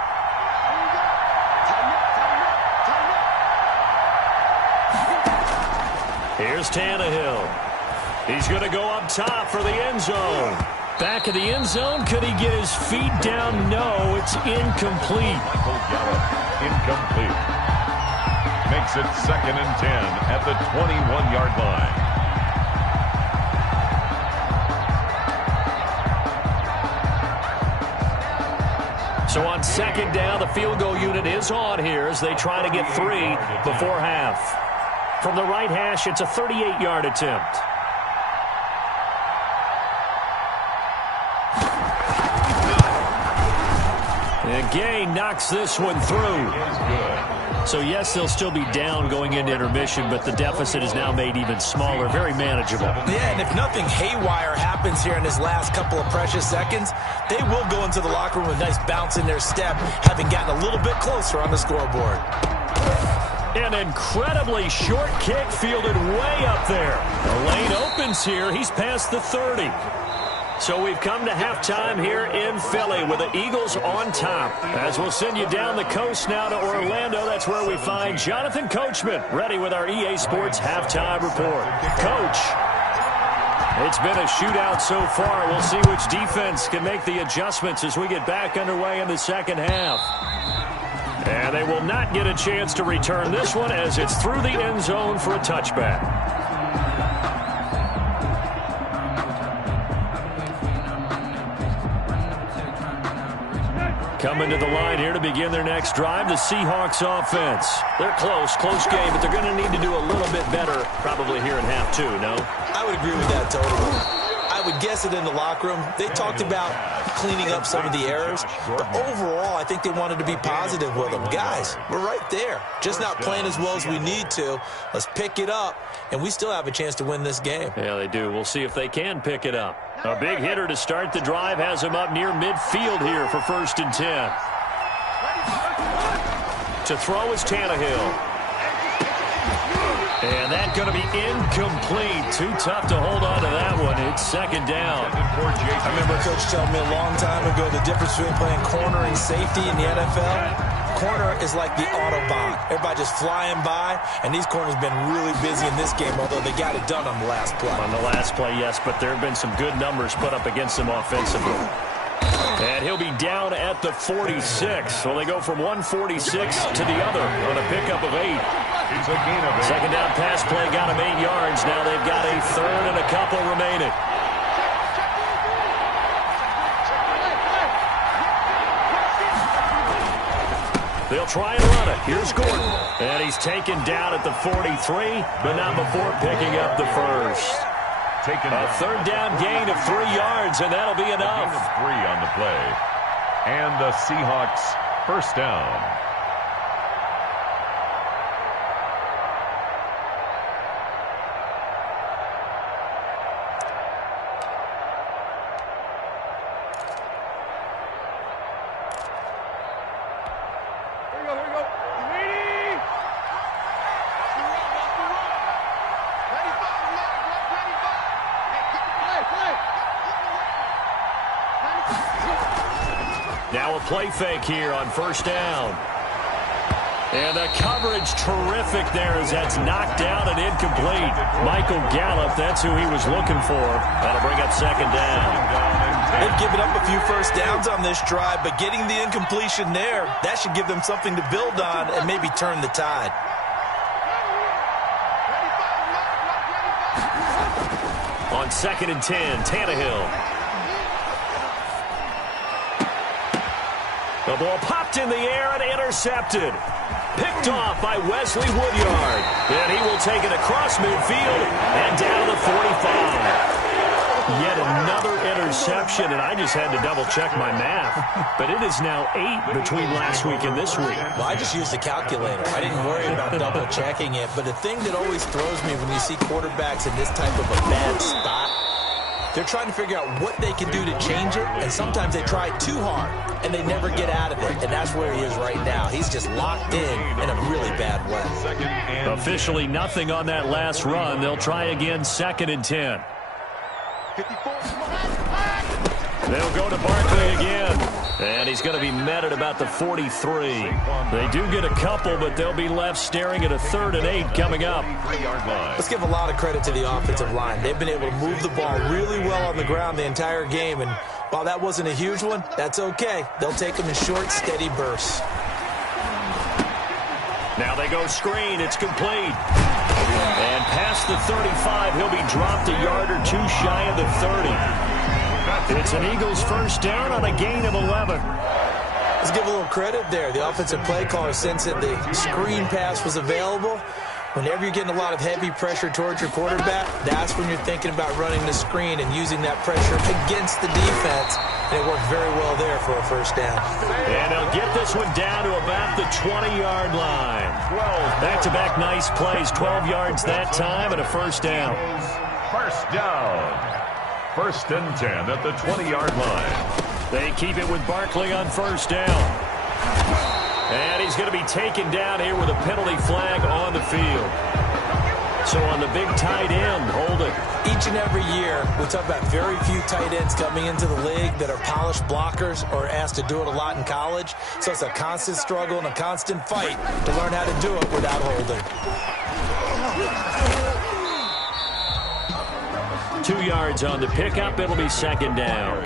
Here's Tannehill. He's going to go up top for the end zone. Back of the end zone. Could he get his feet down? No, it's incomplete. incomplete. Makes it 2nd and 10 at the 21-yard line. So on 2nd down, the field goal unit is on here as they try to get 3 before half. From the right hash, it's a 38-yard attempt. And Gay knocks this one through. So, yes, they'll still be down going into intermission, but the deficit is now made even smaller, very manageable. Yeah, and if nothing haywire happens here in his last couple of precious seconds, they will go into the locker room with a nice bounce in their step, having gotten a little bit closer on the scoreboard. An incredibly short kick fielded way up there. The lane opens here. He's past the 30. So we've come to halftime here in Philly with the Eagles on top. As we'll send you down the coast now to Orlando, that's where we find Jonathan Coachman ready with our EA Sports halftime report. Coach, it's been a shootout so far. We'll see which defense can make the adjustments as we get back underway in the second half. And they will not get a chance to return this one as it's through the end zone for a touchback. Coming to the line here to begin their next drive, the Seahawks offense. They're close game, but they're going to need to do a little bit better probably here in half 2, no? I would agree with that totally. I would guess it in the locker room. They talked about cleaning up some of the errors, but overall, I think they wanted to be positive with them. Guys, we're right there. Just not playing as well as we need to. Let's pick it up, and we still have a chance to win this game. Yeah, they do. We'll see if they can pick it up. A big hitter to start the drive has him up near midfield here for 1st and 10. To throw is Tannehill. And that's going to be incomplete. Too tough to hold on to that one. It's 2nd down. I remember a coach telling me a long time ago the difference between playing corner and safety in the NFL. Corner is like the Autobahn. Everybody just flying by, and these corners have been really busy in this game, although they got it done on the last play. On the last play, yes, but there have been some good numbers put up against them offensively. And he'll be down at the 46. So they go from 146 to the other on a pickup of 8. It's a gain of 8. 2nd down pass play got him 8 yards. Now they've got a 3rd and a couple remaining. They'll try and run it. Here's Gordon. And he's taken down at the 43, but not before picking up the 1st. A 3rd down gain of 3 yards, and that'll be enough. A gain of 3 on the play. And the Seahawks 1st down. Now a play fake here on 1st down. And the coverage terrific there as that's knocked down and incomplete. Michael Gallup, that's who he was looking for. That'll bring up 2nd down. They've given up a few 1st downs on this drive, but getting the incompletion there, that should give them something to build on and maybe turn the tide. On 2nd and 10, Tannehill. The ball popped in the air and intercepted. Picked off by Wesley Woodyard. And he will take it across midfield and down to the 45. Yet another interception, and I just had to double-check my math. But it is now 8 between last week and this week. Well, I just used a calculator. I didn't worry about double-checking it. But the thing that always throws me when you see quarterbacks in this type of a bad spot, they're trying to figure out what they can do to change it, and sometimes they try too hard, and they never get out of it, and that's where he is right now. He's just locked in a really bad way. Officially nothing on that last run. They'll try again 2nd and 10. They'll go to Barkley again, and he's going to be met at about the 43. They do get a couple, but they'll be left staring at a 3rd and 8 coming up. Let's give a lot of credit to the offensive line. They've been able to move the ball really well on the ground the entire game, and while that wasn't a huge one, that's okay. They'll take them in short, steady bursts. Now they go screen. It's complete. And past the 35, he'll be dropped a yard or two shy of the 30. It's an Eagles first down on a gain of 11. Let's give a little credit there. The offensive play caller sensed that the screen pass was available. Whenever you're getting a lot of heavy pressure towards your quarterback, that's when you're thinking about running the screen and using that pressure against the defense. And it worked very well there for a first down. And they'll get this one down to about the 20-yard line. Back-to-back nice plays, 12 yards that time and a first down. First down. First and 10 at the 20-yard line. They keep it with Barkley on first down. And he's going to be taken down here with a penalty flag on the field. So on the big tight end, hold it. Each and every year, we talk about very few tight ends coming into the league that are polished blockers or asked to do it a lot in college. So it's a constant struggle and a constant fight to learn how to do it without holding. 2 yards on the pickup. It'll be second down.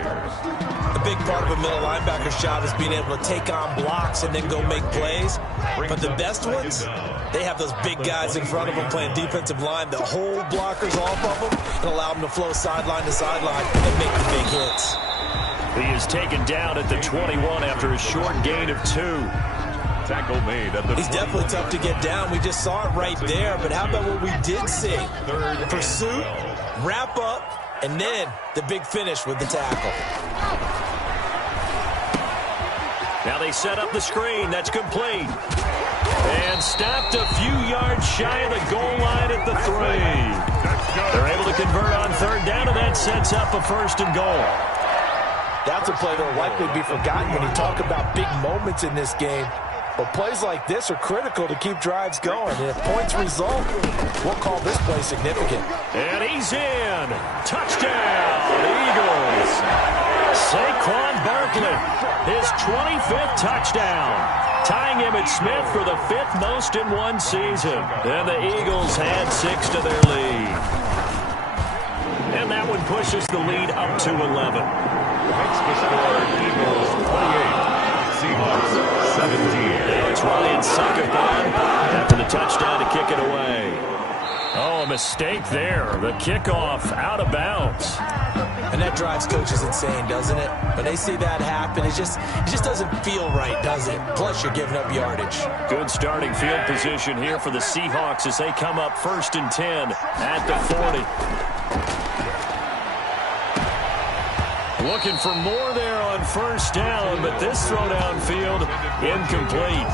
A big part of a middle linebacker's job is being able to take on blocks and then go make plays. But the best ones, they have those big guys in front of them playing defensive line that hold blockers off of them and allow them to flow sideline to sideline and make the big hits. He is taken down at the 21 after a short gain of 2. Tackle made at the He's definitely tough to get down. We just saw it right there. But how about what we did see? Pursuit, wrap up, and then the big finish with the tackle. Now they set up the screen. That's complete. And stopped a few yards shy of the goal line at the 3. They're able to convert on third down, and that sets up a first and goal. That's a play that will likely be forgotten when you talk about big moments in this game. But plays like this are critical to keep drives going. And if points result, we'll call this play significant. And he's in. Touchdown, Eagles. Saquon Barkley, his 25th touchdown, tying Emmitt Smith for the 5th most in one season. And the Eagles had 6 to their lead. And that one pushes the lead up to 11. Makes the score Eagles 28. Seahawks 17. Now it's Ryan Succathon after the touchdown to kick it away. Oh, a mistake there. The kickoff out of bounds. And that drives coaches insane, doesn't it? When they see that happen, it just doesn't feel right, does it? Plus, you're giving up yardage. Good starting field position here for the Seahawks as they come up first and 10 at the 40. Looking for more there on first down, but this throw downfield incomplete.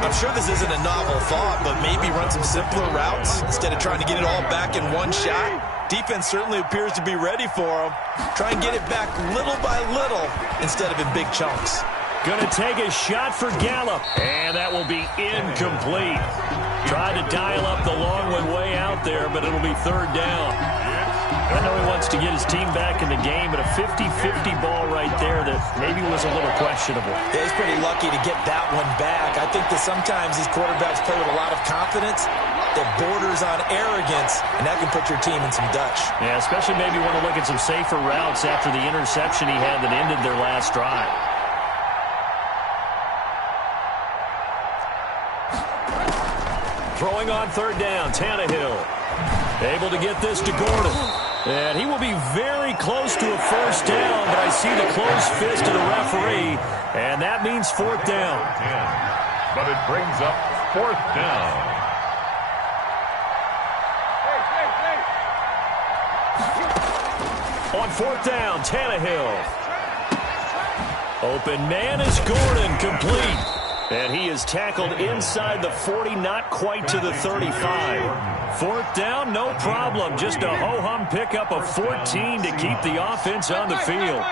I'm sure this isn't a novel thought, but maybe run some simpler routes instead of trying to get it all back in one shot. Defense certainly appears to be ready for them. Try and get it back little by little instead of in big chunks. Going to take a shot for Gallup, and that will be incomplete. Tried to dial up the long one way out there, but it'll be third down. I know he wants to get his team back in the game, but a 50-50 ball right there that maybe was a little questionable. Yeah, he's pretty lucky to get that one back. I think that sometimes these quarterbacks play with a lot of confidence that borders on arrogance, and that can put your team in some Dutch. Yeah, especially maybe want to look at some safer routes after the interception he had that ended their last drive. Throwing on third down, Tannehill. Able to get this to Gordon. And he will be very close to a first down, but I see the closed fist of the referee, and that means fourth down. But it brings up fourth down. On fourth down, Tannehill. Open man is Gordon, complete. And he is tackled inside the 40, not quite to the 35. Fourth down, no problem. Just a ho-hum pickup of 14 to keep the offense on the field.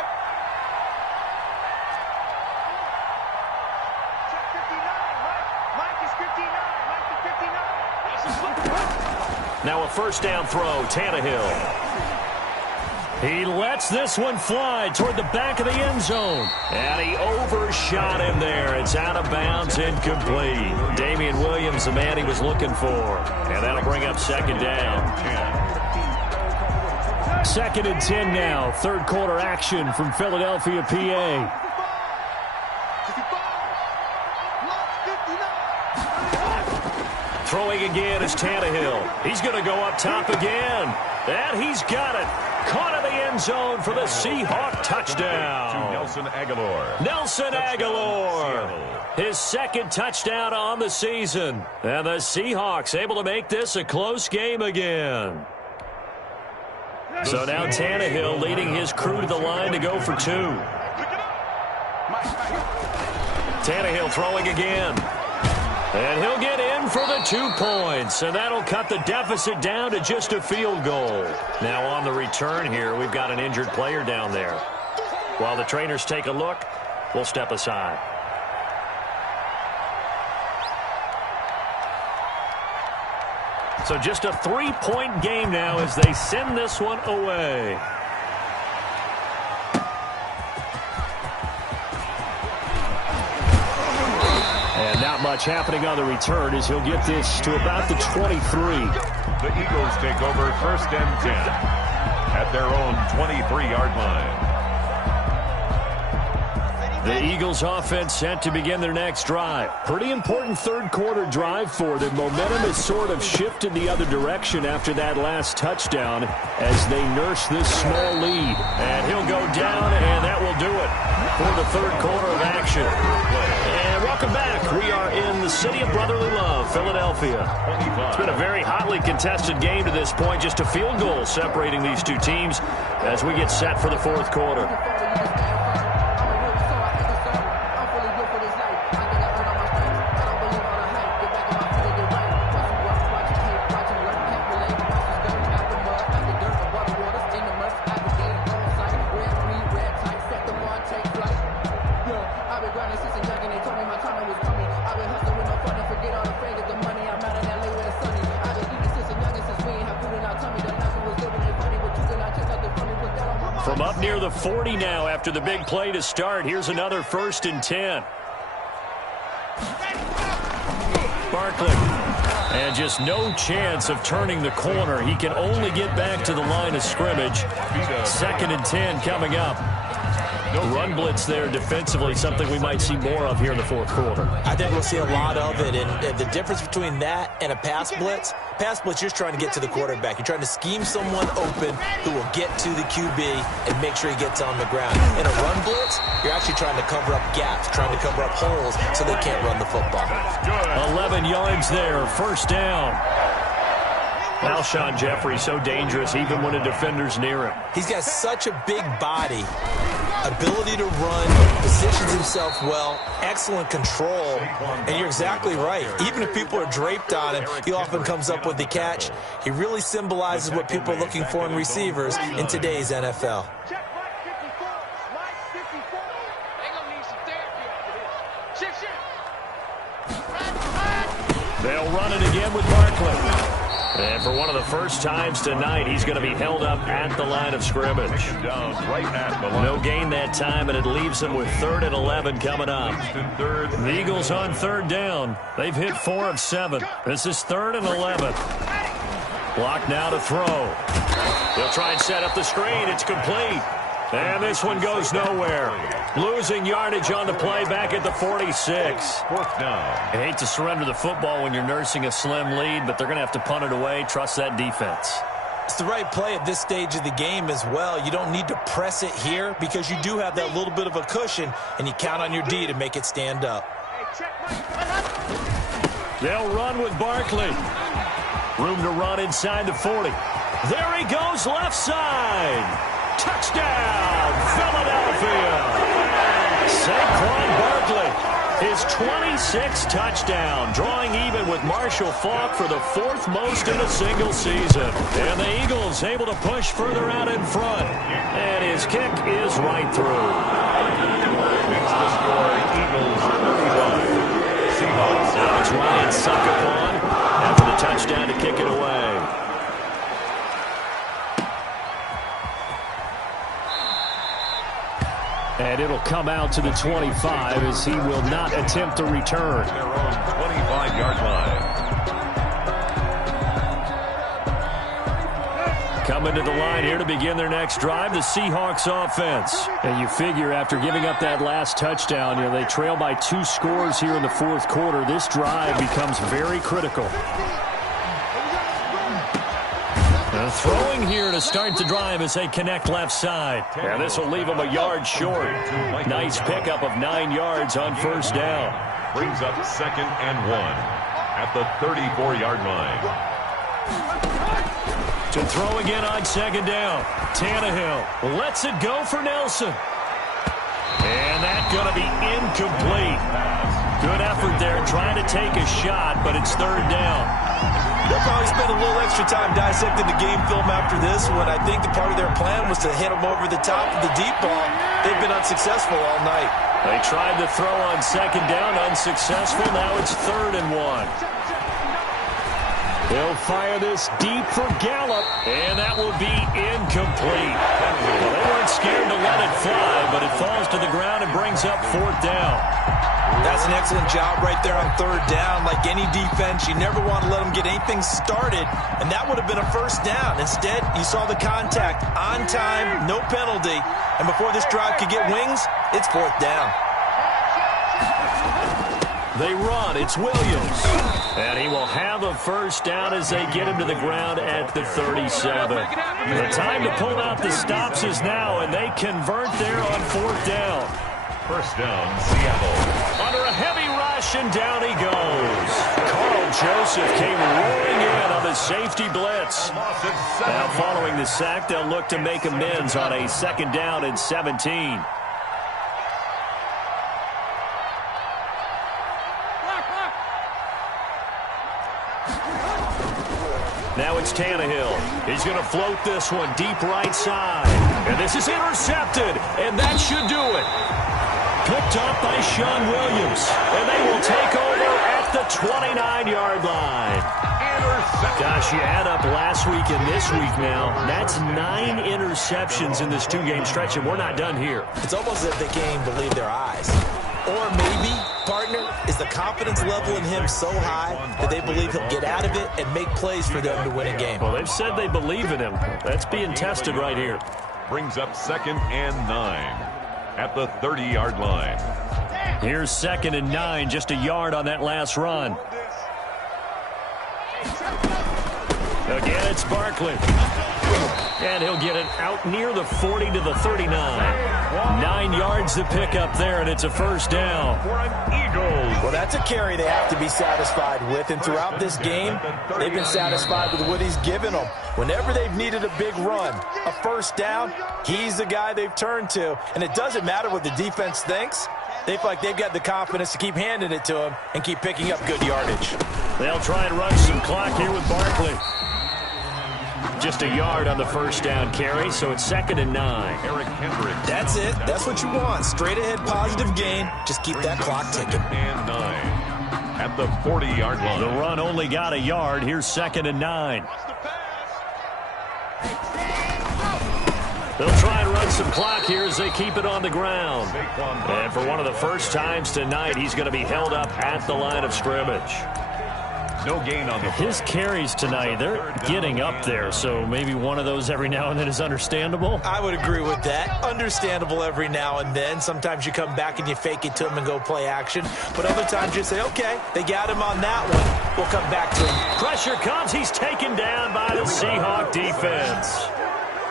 Now a first down throw, Tannehill. He lets this one fly toward the back of the end zone. And he overshot him there. It's out of bounds, incomplete. Damian Williams, the man he was looking for. And that'll bring up second down. Second and 10 now. Third quarter action from Philadelphia, PA. Throwing again is Tannehill. He's going to go up top again. And he's got it. Caught in the end zone for the Seahawk touchdown. To Nelson Aguilar. Nelson Aguilar. His second touchdown on the season. And the Seahawks able to make this a close game again. So now Tannehill leading his crew to the line to go for 2. Tannehill throwing again. And he'll get in for the 2 points. And that'll cut the deficit down to just a field goal. Now on the return here, we've got an injured player down there. While the trainers take a look, we'll step aside. So just a 3-point game now as they send this one away. And not much happening on the return as he'll get this to about the 23. The Eagles take over 1st and 10 at their own 23-yard line. The Eagles offense set to begin their next drive. Pretty important third-quarter drive for them. Momentum has sort of shifted the other direction after that last touchdown as they nurse this small lead. And he'll go down, and that will do it for the third quarter of action. And welcome back. We are in the city of brotherly love, Philadelphia. It's been a very hotly contested game to this point. Just a field goal separating these two teams as we get set for the fourth quarter. From up near the 40 now after the big play to start. Here's another 1st and 10. Barkley. And just no chance of turning the corner. He can only get back to the line of scrimmage. 2nd and 10 coming up. Run blitz there defensively, something we might see more of here in the fourth quarter. I think we'll see a lot of it, and the difference between that and a pass blitz, you're just trying to get to the quarterback. You're trying to scheme someone open who will get to the QB and make sure he gets on the ground. In a run blitz, you're actually trying to cover up gaps, trying to cover up holes so they can't run the football. 11 yards there, 1st down. Alshon Jeffrey so dangerous even when a defender's near him. He's got such a big body, ability to run, positions himself well, excellent control, and you're exactly right. Even if people are draped on him, he often comes up with the catch. He really symbolizes what people are looking for in receivers in today's NFL. They'll run it again with Barkley. And for one of the first times tonight, he's going to be held up at the line of scrimmage. No gain that time, and it leaves him with 3rd and 11 coming up. The Eagles on 3rd down. They've hit 4 of 7. This is 3rd and 11. Block now to throw. They'll try and set up the screen. It's complete. And this one goes nowhere. Losing yardage on the play back at the 46. 4th down. I hate to surrender the football when you're nursing a slim lead, but they're going to have to punt it away. Trust that defense. It's the right play at this stage of the game as well. You don't need to press it here because you do have that little bit of a cushion, and you count on your D to make it stand up. They'll run with Barkley. Room to run inside the 40. There he goes, left side. Touchdown, Philadelphia. Saquon Barkley, his 26th touchdown, drawing even with Marshall Faulk for the 4th most in a single season. And the Eagles able to push further out in front. And his kick is right through. Makes the score Eagles 31. Seahawks. Now it's Ryan Suckathon after the touchdown to kick it away. And it'll come out to the 25 as he will not attempt to return. Their own 25-yard line. Coming to the line here to begin their next drive, the Seahawks offense. And you figure after giving up that last touchdown, they trail by 2 scores here in the fourth quarter. This drive becomes very critical. And throwing here to start the drive as they connect left side. And this will leave them a yard short. Nice pickup of 9 yards on first down. Brings up 2nd and 1 at the 34-yard line. To throw again on 2nd down. Tannehill lets it go for Nelson. And that's going to be incomplete. Good effort there trying to take a shot, but it's 3rd down. They'll probably spend a little extra time dissecting the game film after this one. I think the part of their plan was to hit them over the top of the deep ball. They've been unsuccessful all night. They tried to throw on 2nd down, unsuccessful. Now it's 3rd and 1. They'll fire this deep for Gallup, and that will be incomplete. Well, they weren't scared to let it fly, but it falls to the ground and brings up 4th down. That's an excellent job right there on 3rd down. Like any defense, you never want to let them get anything started, and that would have been a 1st down. Instead, you saw the contact on time, no penalty, and before this drive could get wings, it's 4th down. They run. It's Williams. And he will have a 1st down as they get him to the ground at the 37. The time to pull out the stops is now, and they convert there on 4th down. 1st down, Seattle. Under a heavy rush, and down he goes. Carl Joseph came roaring in on the safety blitz. Now following the sack, they'll look to make amends on a 2nd down and 17. Now it's Tannehill. He's going to float this one deep right side. And this is intercepted, and that should do it. Picked up by Sean Williams. And they will take over at the 29-yard line. Gosh, you add up last week and this week now. That's 9 interceptions in this 2-game stretch, and we're not done here. It's almost as if they can't even believe their eyes. Or maybe, partner, is the confidence level in him so high that they believe he'll get out of it and make plays for them to win a game. Well, they've said they believe in him. That's being tested right here. Brings up 2nd and 9 at the 30-yard line. Here's 2nd and 9, just a yard on that last run. Again, it's Barkley. And he'll get it out near the 40 to the 39. 9 yards to pick up there, and it's a 1st down. Well, that's a carry they have to be satisfied with, and throughout this game, they've been satisfied with what he's given them. Whenever they've needed a big run, a 1st down, he's the guy they've turned to, and it doesn't matter what the defense thinks. They feel like they've got the confidence to keep handing it to him and keep picking up good yardage. They'll try and run some clock here with Barkley. Just a yard on the 1st down carry, so it's 2nd and 9. Eric Hendricks. That's it. That's what you want. Straight ahead positive gain. Just keep that clock ticking. And 9 at the 40-yard line. The run only got a yard. Here's 2nd and 9. They'll try and run some clock here as they keep it on the ground. And for one of the first times tonight, he's going to be held up at the line of scrimmage. No gain on the play. His carries tonight, they're getting up there, so maybe one of those every now and then is understandable. I would agree with that. Understandable every now and then. Sometimes you come back and you fake it to him and go play action. But other times you say, okay, they got him on that one. We'll come back to him. Pressure comes. He's taken down by the Seahawk defense.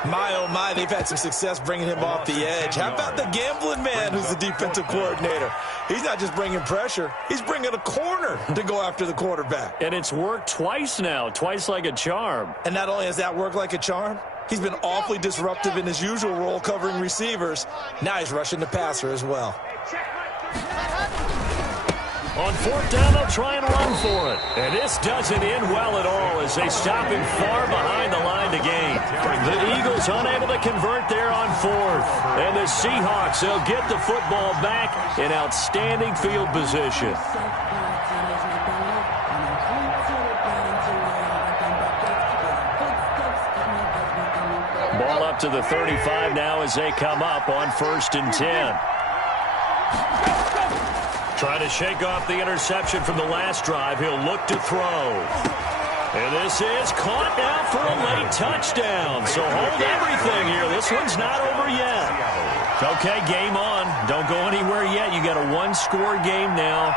My, oh my, they've had some success bringing him off the edge. How about the gambling man who's the defensive coordinator? He's not just bringing pressure. He's bringing a corner to go after the quarterback. And it's worked twice now, twice like a charm. And not only has that worked like a charm, he's been awfully disruptive in his usual role covering receivers. Now he's rushing the passer as well. On 4th down, they'll try and run for it. And this doesn't end well at all as they stop him far behind the line to gain. The Eagles unable to convert there on 4th. And the Seahawks, they'll get the football back in outstanding field position. Ball up to the 35 now as they come up on 1st and 10. Trying to shake off the interception from the last drive. He'll look to throw. And this is caught now for a late touchdown. So hold everything here. This one's not over yet. Okay, game on. Don't go anywhere yet. You got a one-score game now.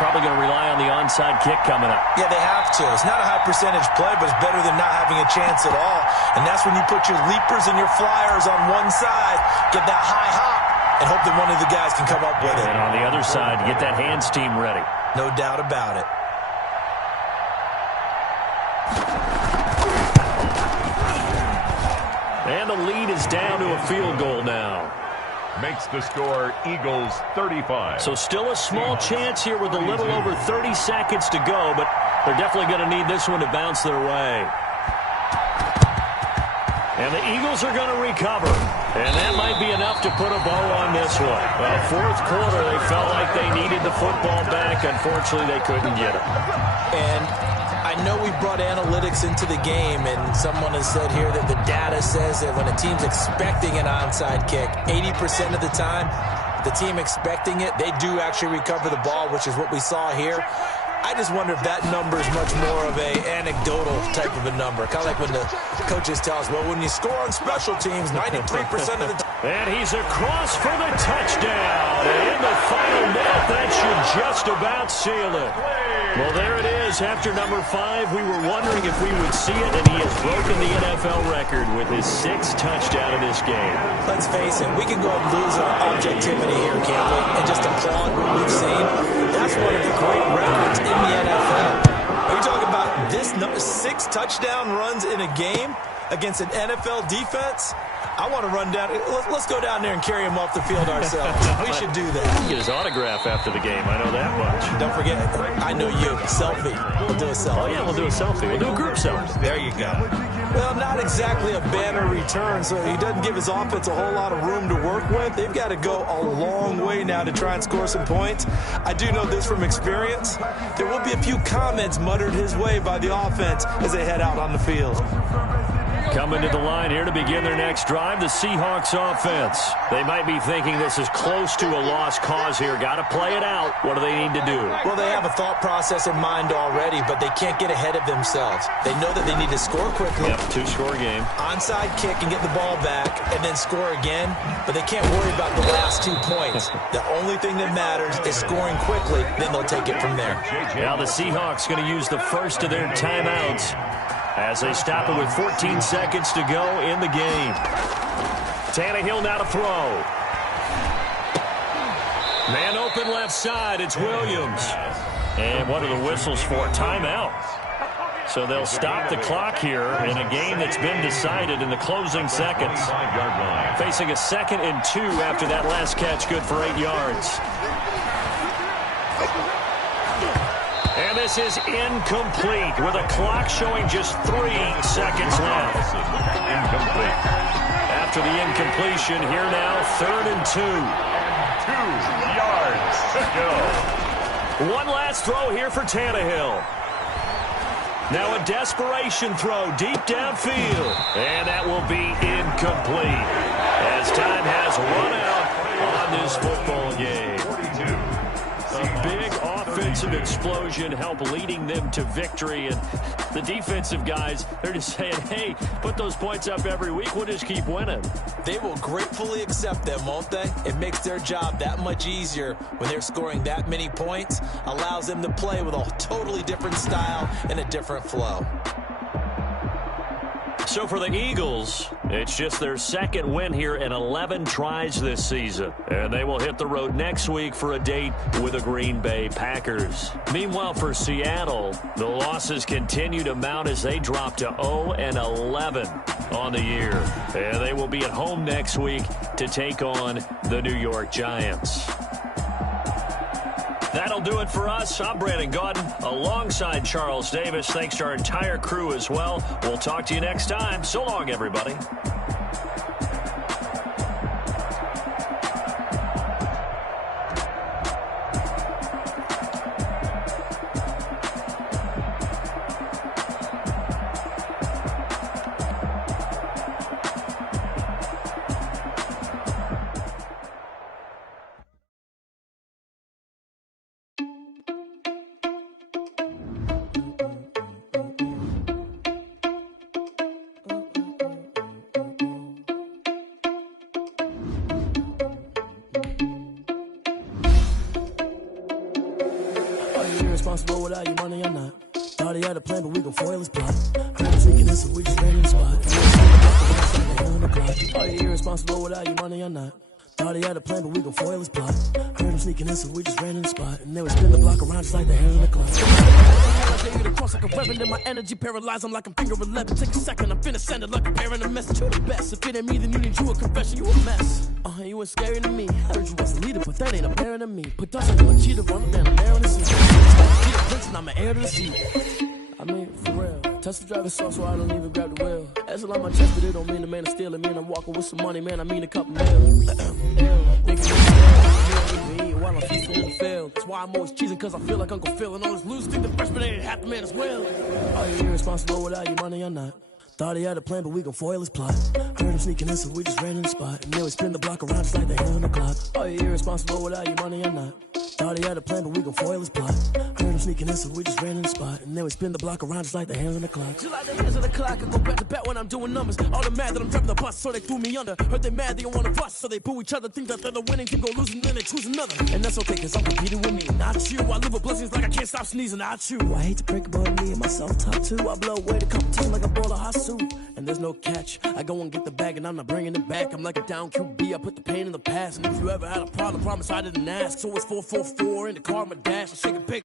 Probably going to rely on the onside kick coming up. Yeah, they have to. It's not a high percentage play, but it's better than not having a chance at all. And that's when you put your leapers and your flyers on one side, get that high hop, and hope that one of the guys can come up with it. And on the other side, get that hands team ready. No doubt about it. And the lead is down to a field goal now. Makes the score Eagles 35. So still a small chance here with a little over 30 seconds to go, but they're definitely going to need this one to bounce their way. And the Eagles are going to recover. And that might be enough to put a bow on this one. Well, fourth quarter, they felt like they needed the football back. Unfortunately, they couldn't get it. And I know we brought analytics into the game, and someone has said here that the data says that when a team's expecting an onside kick, 80% of the time, the team expecting it, they do actually recover the ball, which is what we saw here. I just wonder if that number is much more of a anecdotal type of a number. Kind of like when the coaches tell us, well, when you score on special teams, 93% of the time. And he's across for the touchdown. And in the final minute, that should just about seal it. Well, there it is. After number 5, we were wondering if we would see it, and he has broken the NFL record with his 6th touchdown in this game. Let's face it, we can go and lose our objectivity here, can't we? And just applaud what we've seen. That's one of the great records in the NFL. Are you talking about this 6 touchdown runs in a game against an NFL defense? I want to run down. Let's go down there and carry him off the field ourselves. We should do that. Get his autograph after the game. I know that much. Don't forget, I know you. Selfie. We'll do a selfie. Oh, yeah, we'll do a selfie. We'll do a group selfie. There you go. Well, not exactly a banner return, so he doesn't give his offense a whole lot of room to work with. They've got to go a long way now to try and score some points. I do know this from experience. There will be a few comments muttered his way by the offense as they head out on the field. Coming to the line here to begin their next drive, the Seahawks offense. They might be thinking this is close to a lost cause here. Got to play it out. What do they need to do? Well, they have a thought process in mind already, but they can't get ahead of themselves. They know that they need to score quickly. Yep, 2-score game. Onside kick and get the ball back and then score again, but they can't worry about the last 2 points. The only thing that matters is scoring quickly, then they'll take it from there. Now the Seahawks going to use the first of their timeouts as they stop it with 14 seconds to go in the game. Tannehill now to throw. Man open left side, it's Williams. And what are the whistles for? Timeout. So they'll stop the clock here in a game that's been decided in the closing seconds. Facing a 2nd and 2 after that last catch, good for 8 yards. And this is incomplete with a clock showing just 3 seconds left. Incomplete. After the incompletion, here now, 3rd and 2. 2 yards to go. One last throw here for Tannehill. Now a desperation throw deep downfield. And that will be incomplete as time has run out on this football game. 42. A big offensive explosion helped leading them to victory. And the defensive guys, they're just saying, hey, put those points up every week. We'll just keep winning. They will gratefully accept them, won't they? It makes their job that much easier when they're scoring that many points. Allows them to play with a totally different style and a different flow. So for the Eagles, it's just their 2nd win here in 11 tries this season. And they will hit the road next week for a date with the Green Bay Packers. Meanwhile, for Seattle, the losses continue to mount as they drop to 0-11 on the year. And they will be at home next week to take on the New York Giants. That'll do it for us. I'm Brandon Gaudin alongside Charles Davis. Thanks to our entire crew as well. We'll talk to you next time. So long, everybody. irresponsible without your money or not. Thought he had a plan, but we gon' foil his plot. Heard him sneaking in, so we just ran in the spot. Are you irresponsible without your money or not? Thought he had a plan, but we gon' foil his plot. Heard him sneaking in, so we just ran in the spot. And they would spin the block around just like the hair in the clock. I gave you the cross like a reverend, and my energy paralyzed. I'm like I'm finger 11. Take a second, I'm finna send it like a parent a message. You the best. If it ain't me, then you need you a confession. You a mess. You ain't scary to me. Heard you was a leader, but that ain't apparent to me. Put dust on a cheater, run down the air in the seat. Cheetah prince, and I'm an heir to the seat. I mean, for real. Touch the driver's sauce, so I don't even grab the wheel. That's a lot on my chest, but it don't mean the man is stealing. Man, I'm walking with some money, man. I mean a couple mil. While I'm feasting in the field. That's why I'm always cheesing, cause I feel like Uncle Phil. And all this loose think the freshman ain't half the man as well. Are you irresponsible without your money or not? Thought he had a plan, but we gon' foil his plot. Heard him sneaking in, so we just ran in the spot. And they would spin the block around just like the hair on the clock. Are you irresponsible without your money or not? Thought he had a plan, but we gon' foil his plot. Heard him sneaking in, so we just ran in the spot. And they would spin the block around just like the hands on the clock. Just like the hands on the clock, I go back to back when I'm doing numbers. All the mad that I'm driving the bus, so they threw me under. Heard they mad, they don't wanna bust, so they boo each other. Think that they're the winning team, go losing, then they choose another. And that's okay, cause I'm competing with me, not you. I live with blessings like I can't stop sneezing, not you. I hate to break it, but me and myself top two. I blow away the competition like a bowl of hot soup. And there's no catch. I go and get the bag and I'm not bringing it back. I'm like a down QB, I put the pain in the past. And if you ever had a problem, promise I didn't ask. So it's 444 in the car, my dash, I shake a pick.